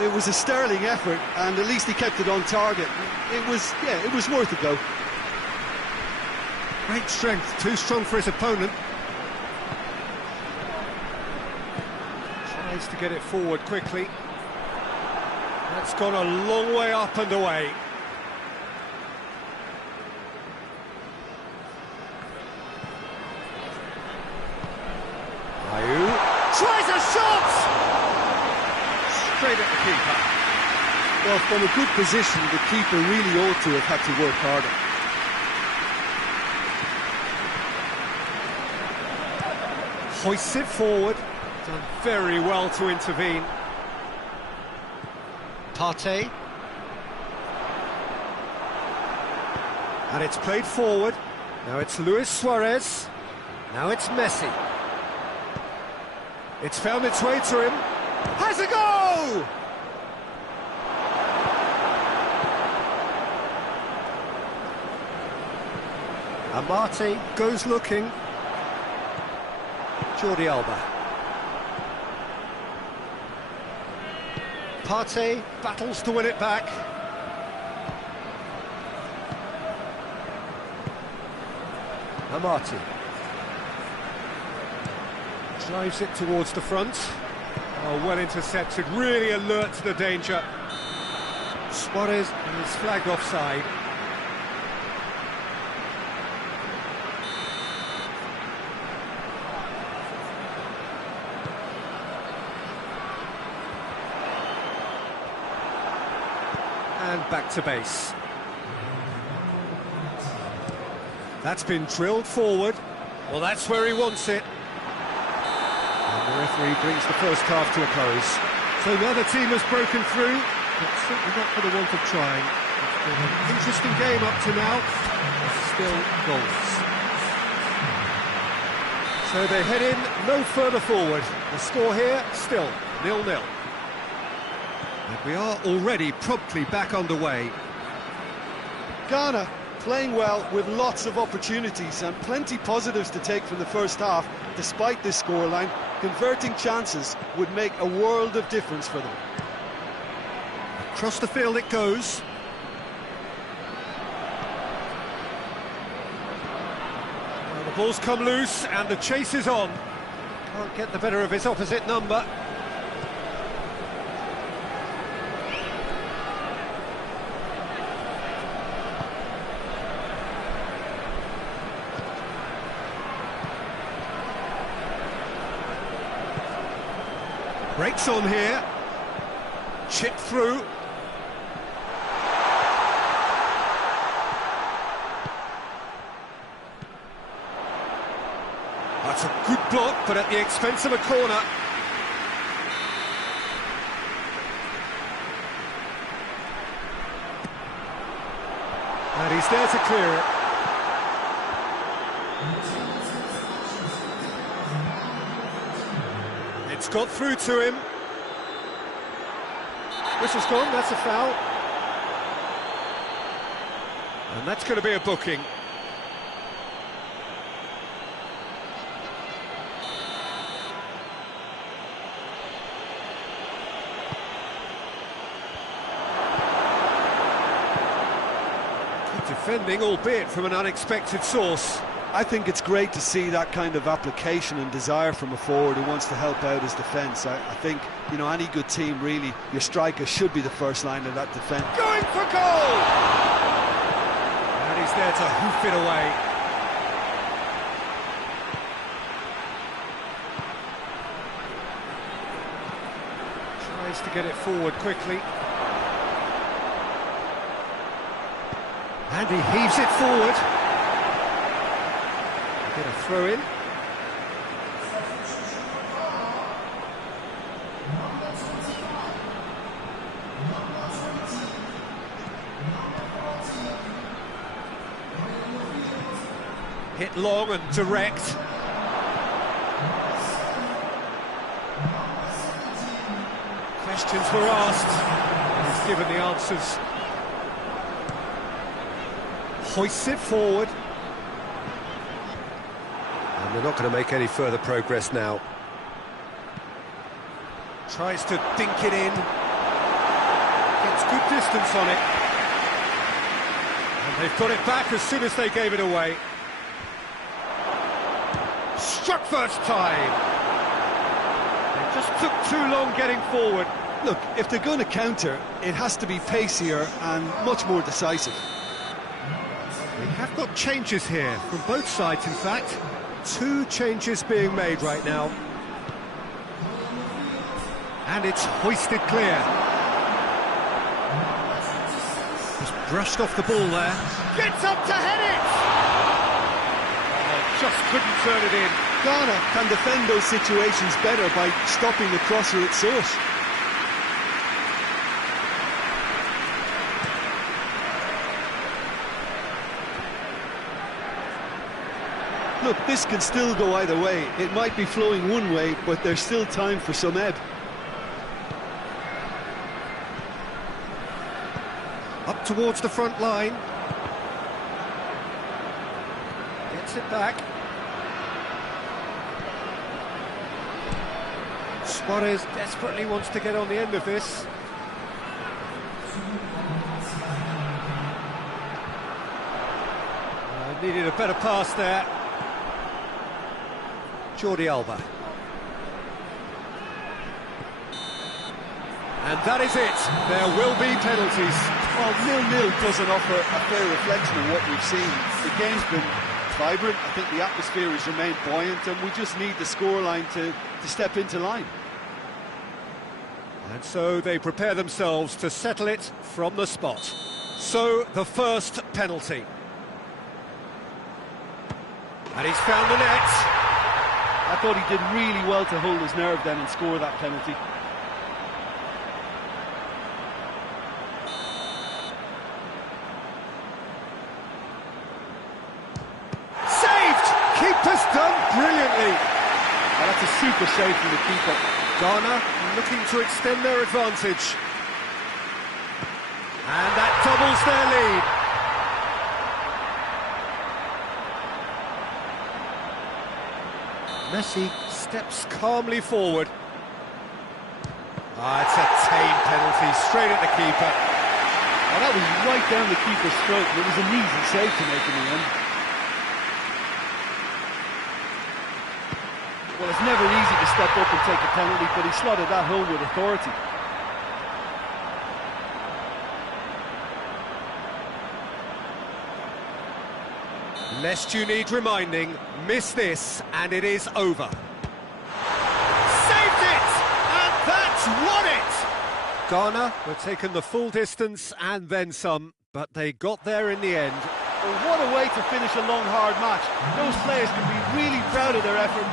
It was a sterling effort, and at least he kept it on target. It was worth a go. Great strength, too strong for his opponent. Tries to get it forward quickly. That's gone a long way up and away. Ayew tries a shot! Straight at the keeper. Well, from a good position, the keeper really ought to have had to work harder. Hoists it forward. Done very well to intervene. Partey. And it's played forward. Now it's Luis Suarez. Now it's Messi. It's found its way to him. Has a go! Amati goes looking. Jordi Alba. Partey battles to win it back. Amati. Drives it towards the front. Oh, well intercepted, really alert to the danger. Suarez is flagged offside. And back to base. That's been drilled forward. Well, that's where he wants it. And the referee brings the first half to a close. So the other team has broken through, but certainly not for the want of trying. It's been an interesting game up to now. Still goals. So they head in no further forward. The score here, still 0-0. And we are already promptly back underway. Ghana playing well with lots of opportunities and plenty positives to take from the first half. Despite this scoreline, converting chances would make a world of difference for them. Across the field it goes. Well, the ball's come loose and the chase is on. Can't get the better of his opposite number. Breaks on here. Chip through. That's a good block, but at the expense of a corner. And he's there to clear it. It's got through to him. Whistle's gone, that's a foul. And that's going to be a booking. Good defending, albeit from an unexpected source. I think it's great to see that kind of application and desire from a forward who wants to help out his defence. I think, you know, any good team, really, your striker should be the first line of that defence. Going for goal! And he's there to hoof it away. Tries to get it forward quickly. And he heaves it forward. Get a throw in. Hit long and direct. Questions were asked. He's given the answers. Hoists it forward. And they're not going to make any further progress now. Tries to dink it in. Gets good distance on it. And they've got it back as soon as they gave it away. Struck first time. It just took too long getting forward. Look, if they're going to counter, it has to be pacier and much more decisive. We have got changes here, from both sides in fact. 2 changes being made right now. And it's hoisted clear. Just brushed off the ball there. Gets up to head it! Oh, just couldn't turn it in. Ghana can defend those situations better by stopping the crosser at source. Look, this can still go either way. It might be flowing one way, but there's still time for some ebb. Up towards the front line. Gets it back. Suarez desperately wants to get on the end of this. Needed a better pass there. Jordi Alba. And that is it. There will be penalties. Well, 0-0 doesn't offer a fair reflection of what we've seen. The game's been vibrant. I think the atmosphere has remained buoyant, and we just need the scoreline to step into line. And so they prepare themselves to settle it from the spot. So, the first penalty. And he's found the net. I thought he did really well to hold his nerve then and score that penalty. Saved! Keeper's done brilliantly. And that's a super save from the keeper. Ghana looking to extend their advantage. And that doubles their lead. Messi steps calmly forward. Ah, it's a tame penalty, straight at the keeper. Oh, that was right down the keeper's throat, and it was an easy save to make in the end. Well, it's never easy to step up and take a penalty, but he slotted that home with authority. Lest you need reminding, miss this and it is over. Saved it! And won it! Ghana were taken the full distance and then some, but they got there in the end. Well, what a way to finish a long, hard match. Those players can be really proud of their effort.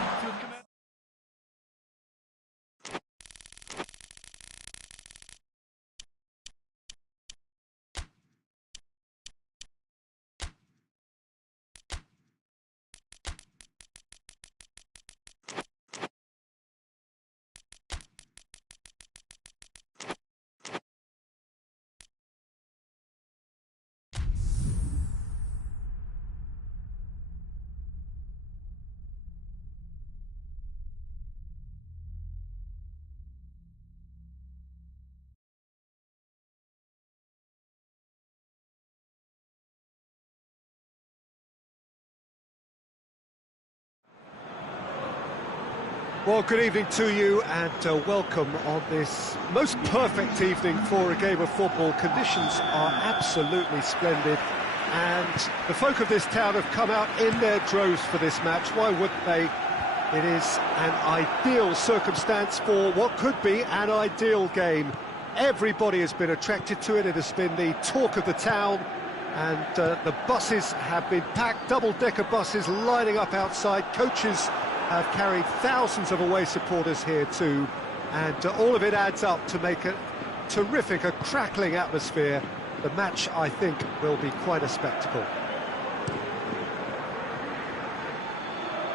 Well, good evening to you and welcome on this most perfect evening for a game of football. Conditions are absolutely splendid and the folk of this town have come out in their droves for this match. Why wouldn't they? It is an ideal circumstance for what could be an ideal game. Everybody has been attracted to it. It has been the talk of the town and the buses have been packed, double-decker buses lining up outside. Coaches have carried thousands of away supporters here too, and all of it adds up to make a terrific, a crackling atmosphere. The match, I think, will be quite a spectacle.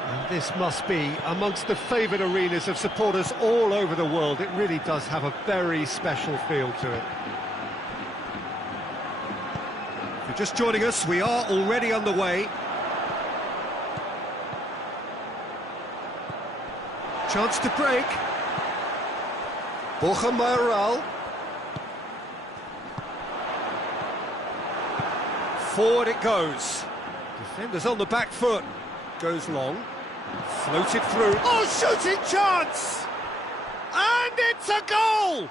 And this must be amongst the favoured arenas of supporters all over the world. It really does have a very special feel to it. If you're just joining us, we are already underway. Chance to break. Borja Mayoral. Forward it goes. Defenders on the back foot. Goes long. Floated through. Oh, shooting chance! And it's a goal!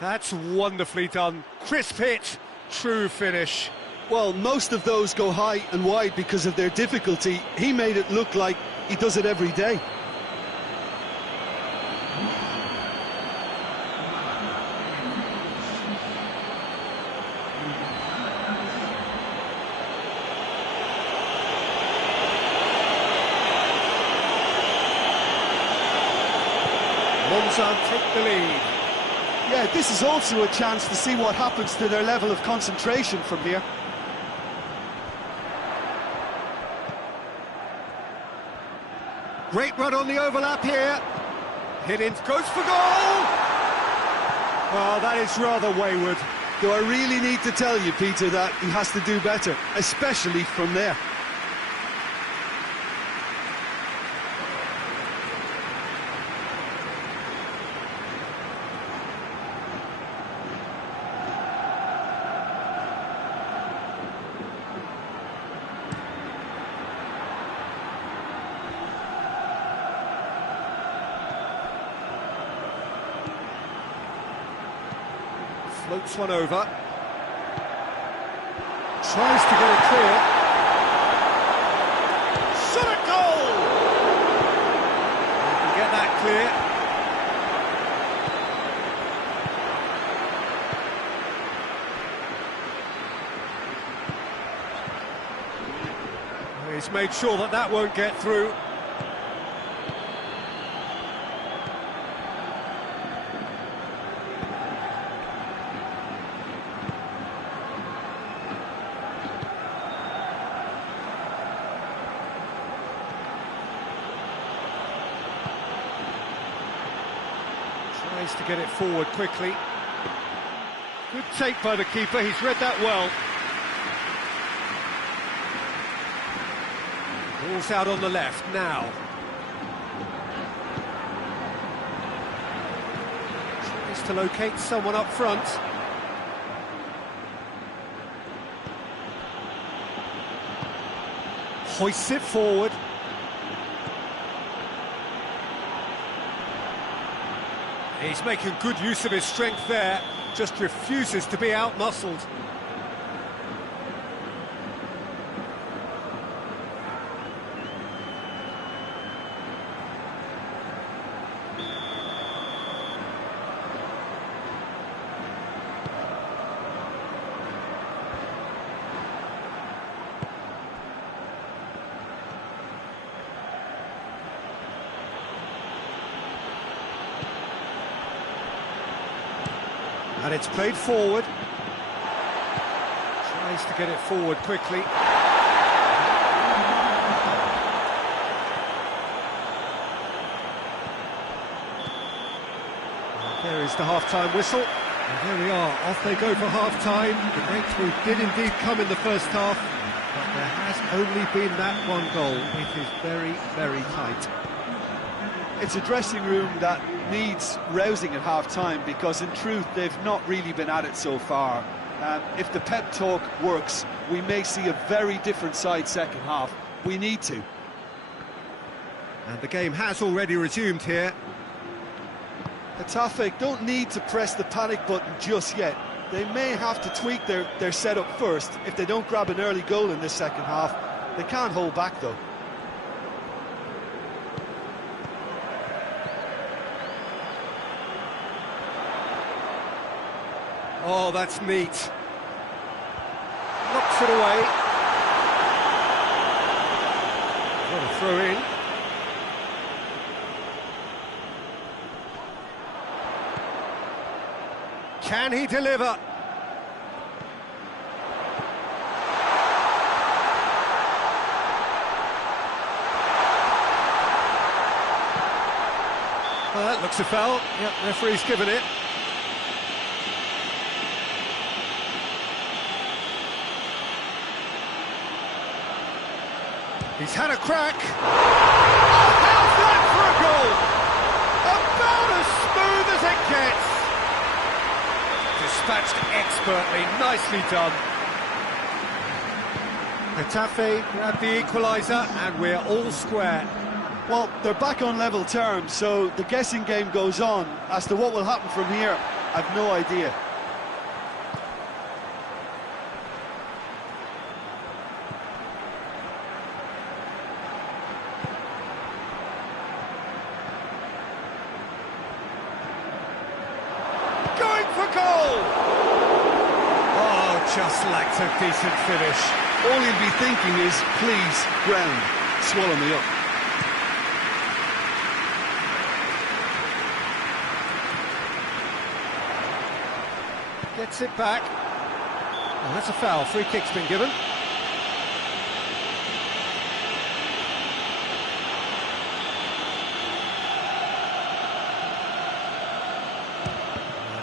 That's wonderfully done. Crisp hit. True finish. Well, most of those go high and wide because of their difficulty. He made it look like he does it every day. Monzan take the lead. Yeah, this is also a chance to see what happens to their level of concentration from here. Great run on the overlap here. Hit in, goes for goal! Oh, that is rather wayward. Do I really need to tell you, Peter, that he has to do better, especially from there? Floats one over. Tries to get it clear. Shot a goal! He can get that clear. He's made sure that that won't get through. Tries to get it forward quickly. Good take by the keeper, he's read that well. Ball's out on the left now. Tries to locate someone up front. Hoists it forward. He's making good use of his strength there, just refuses to be out-muscled. And it's played forward. Tries to get it forward quickly. There is the half-time whistle. And there we are, off they go for half-time. The breakthrough did indeed come in the first half, but there has only been that one goal. It is very, very tight. It's a dressing room that needs rousing at half-time, because in truth they've not really been at it so far. If the pep talk works, we may see a very different side second half. We need to. And the game has already resumed here. Getafe don't need to press the panic button just yet. They may have to tweak their setup first if they don't grab an early goal in this second half. They can't hold back though. Oh, that's neat. Knocks it away. What a throw in. Can he deliver? Well, that looks a foul. Yep, referee's given it. He's had a crack. Oh, how's that for a goal? About as smooth as it gets. Dispatched expertly, nicely done. Getafe grabbed the equaliser and we're all square. Well, they're back on level terms, so the guessing game goes on. As to what will happen from here, I've no idea. Going for goal! Oh, just lacked a decent finish. All he'll be thinking is, please, ground, swallow me up. Gets it back. Oh, that's a foul. Free kick's been given.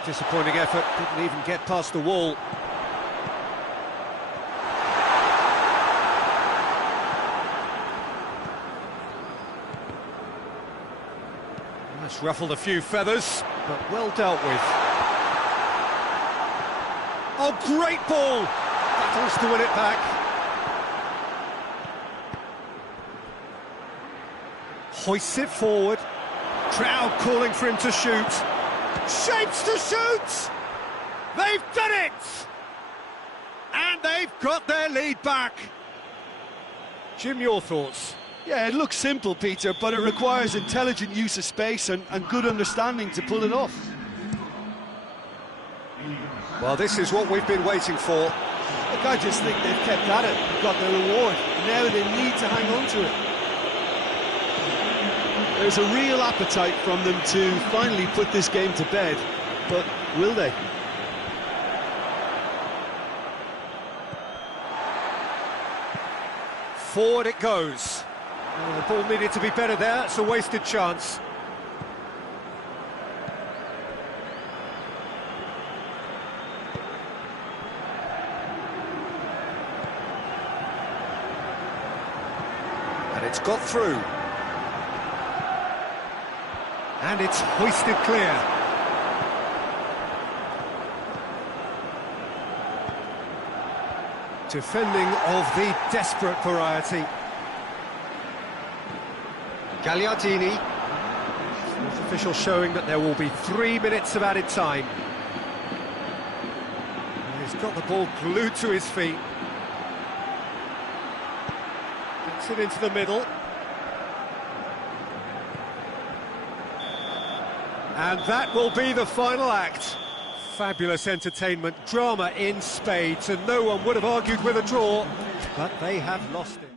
Disappointing effort. Didn't even get past the wall. That's ruffled a few feathers, but well dealt with. Oh, great ball! Battles to win it back. Hoists it forward. Crowd calling for him to shoot. Shapes to shoot! They've done it! And they've got their lead back. Jim, your thoughts? Yeah, it looks simple, Peter, but it requires intelligent use of space and good understanding to pull it off. Well, this is what we've been waiting for. Look, I just think they've kept at it and got their reward. Now they need to hang on to it. There's a real appetite from them to finally put this game to bed, but will they? Forward it goes. Oh, the ball needed to be better there. It's a wasted chance. And it's got through. And it's hoisted clear. Defending of the desperate variety. Gagliardini. Fourth official showing that there will be 3 minutes of added time. And he's got the ball glued to his feet. Gets it into the middle. And that will be the final act. Fabulous entertainment, drama in spades, and no one would have argued with a draw, but they have lost it.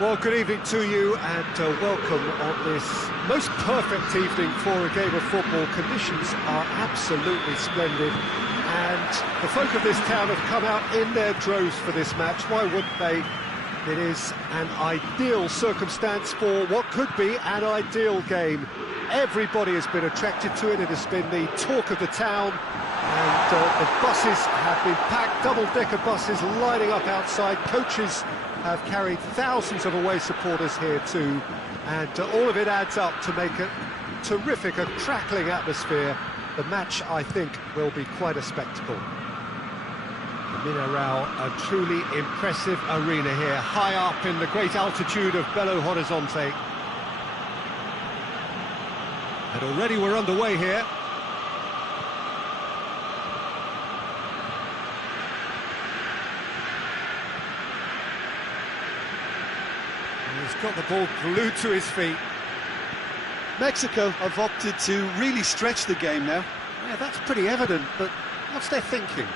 Well, good evening to you and welcome on this most perfect evening for a game of football. Conditions are absolutely splendid and the folk of this town have come out in their droves for this match. Why wouldn't they? It is an ideal circumstance for what could be an ideal game. Everybody has been attracted to it. It has been the talk of the town and the buses have been packed, double-decker buses lining up outside. Coaches have carried thousands of away supporters here too, and all of it adds up to make a terrific, a crackling atmosphere. The match, I think, will be quite a spectacle. Mineral, a truly impressive arena here, high up in the great altitude of Belo Horizonte. And already we're underway here. He's got the ball glued to his feet. Mexico have opted to really stretch the game now. Yeah, that's pretty evident, but what's their thinking?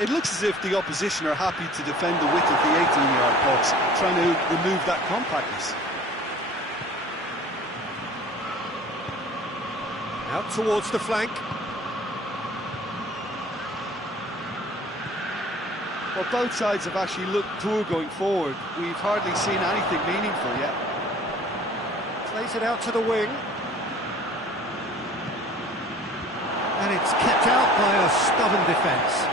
It looks as if the opposition are happy to defend the width of the 18-yard box, trying to remove that compactness. Out towards the flank. Well, both sides have actually looked poor going forward. We've hardly seen anything meaningful yet. Plays it out to the wing. And it's kept out by a stubborn defence.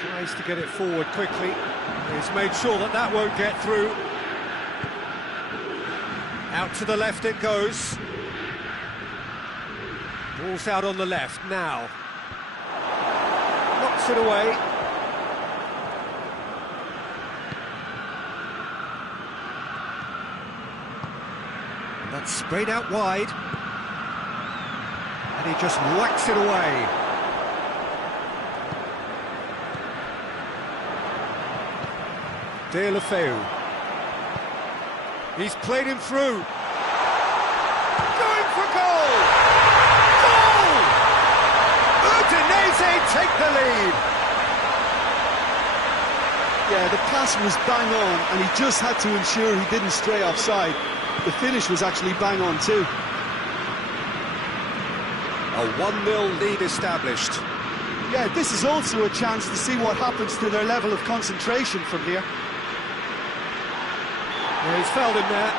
Tries to get it forward quickly. He's made sure that that won't get through. Out to the left it goes. Ball's out on the left now. Knocks it away. And that's sprayed out wide. And he just whacks it away. De La Feu. He's played him through. Going for goal! Goal! Udinese take the lead. Yeah, the pass was bang on, and he just had to ensure he didn't stray offside. The finish was actually bang on too. A 1-0 lead established. Yeah, this is also a chance to see what happens to their level of concentration from here. Yeah, he's fouled him there.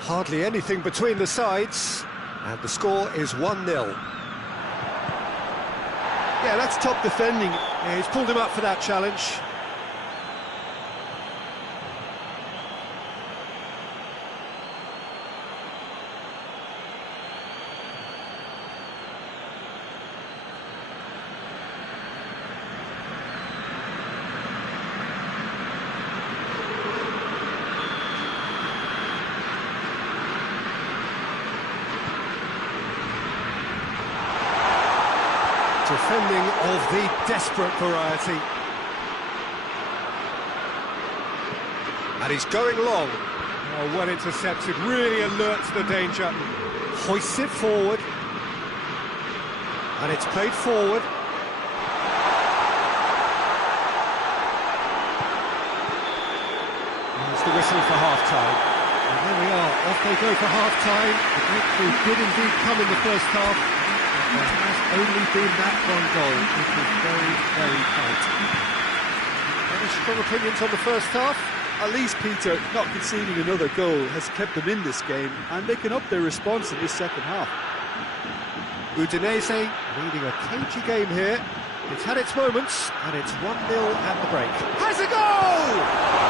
Hardly anything between the sides, and the score is 1-0. Yeah, that's top defending. Yeah, he's pulled him up for that challenge. Defending of the desperate variety. And he's going long. Oh, well intercepted, really alert to the danger. Hoists it forward. And it's played forward. There's the whistle for half-time. And there we are, off they go for half-time. The breakthrough did indeed come in the first half. There has only been that one goal. It was very, very tight. Any strong opinions on the first half? At least, Peter, not conceding another goal has kept them in this game, and they can up their response in this second half. Udinese leading a cagey game here. It's had its moments, and it's 1-0 at the break. Has a goal!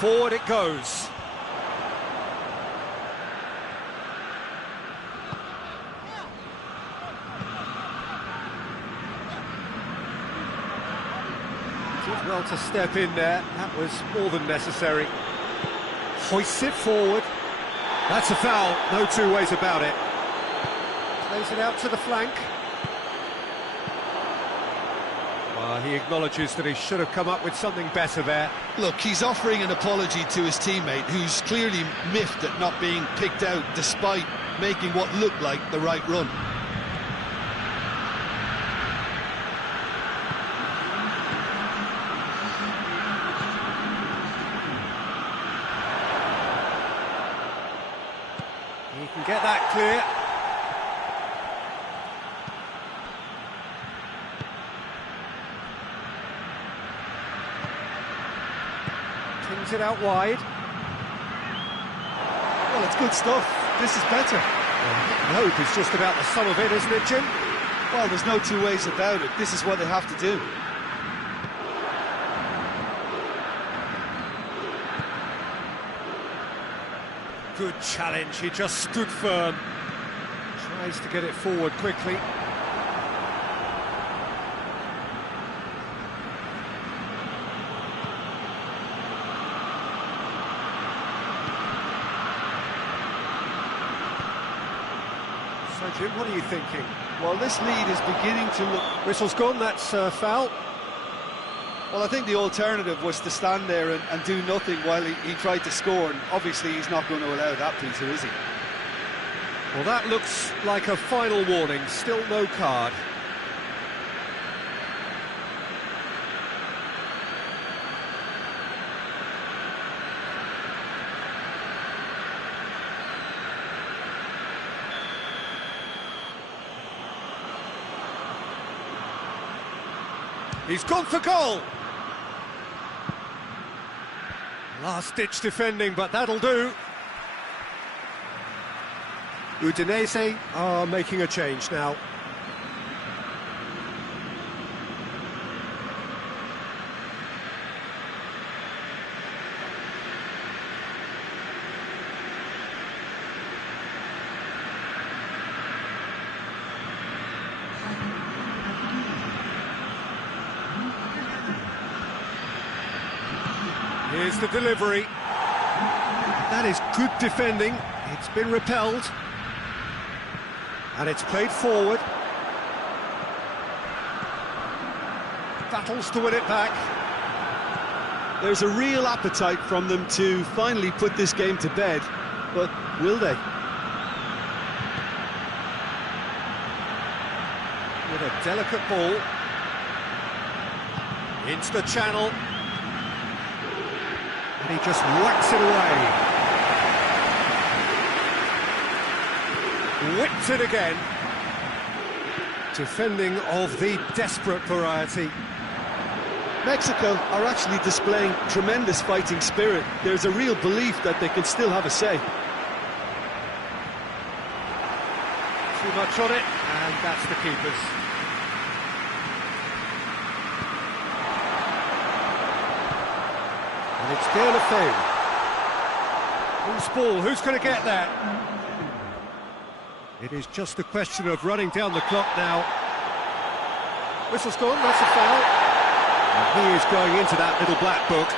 Forward it goes. Did well to step in there. That was more than necessary. Hoists it forward. That's a foul, no two ways about it. Plays it out to the flank. He acknowledges that he should have come up with something better there. Look, he's offering an apology to his teammate, who's clearly miffed at not being picked out despite making what looked like the right run. He can get that clear. Pings it out wide. Well, it's good stuff. This is better. Hope is just about the sum of it, isn't it, Jim? Well, there's no two ways about it. This is what they have to do. Good challenge, he just stood firm. Tries to get it forward quickly. So, Jim, what are you thinking? Well, this lead is beginning to look... Whistle's gone, that's foul. Well, I think the alternative was to stand there and do nothing while he tried to score, and obviously he's not going to allow that, Peter, is he? Well, that looks like a final warning, still no card. He's gone for goal! Last-ditch defending, but that'll do. Udinese are making a change now. Here's the delivery. That is good defending. It's been repelled. And it's played forward. Battles to win it back. There's a real appetite from them to finally put this game to bed, but will they? With a delicate ball. Into the channel. And he just whacks it away. Whipped it again. Defending of the desperate variety. Mexico are actually displaying tremendous fighting spirit. There's a real belief that they can still have a say. Too much on it, and that's the keeper's. And it's De La Feu. Whose ball? Who's going to get that? It is just a question of running down the clock now. Whistle's gone, that's a foul. And he is going into that little black book.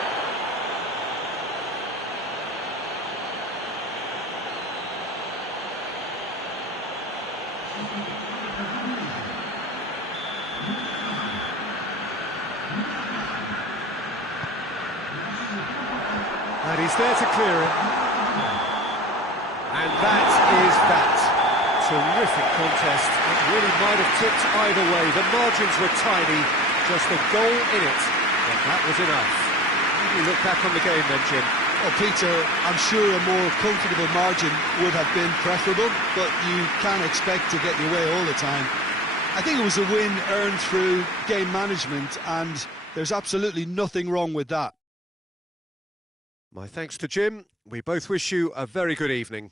And he's there to clear it. And that is that. Terrific contest. It really might have tipped either way. The margins were tiny, just a goal in it, but that was enough. How do you look back on the game then, Jim? Well, Peter, I'm sure a more comfortable margin would have been preferable, but you can't expect to get your way all the time. I think it was a win earned through game management, and there's absolutely nothing wrong with that. My thanks to Jim. We both wish you a very good evening.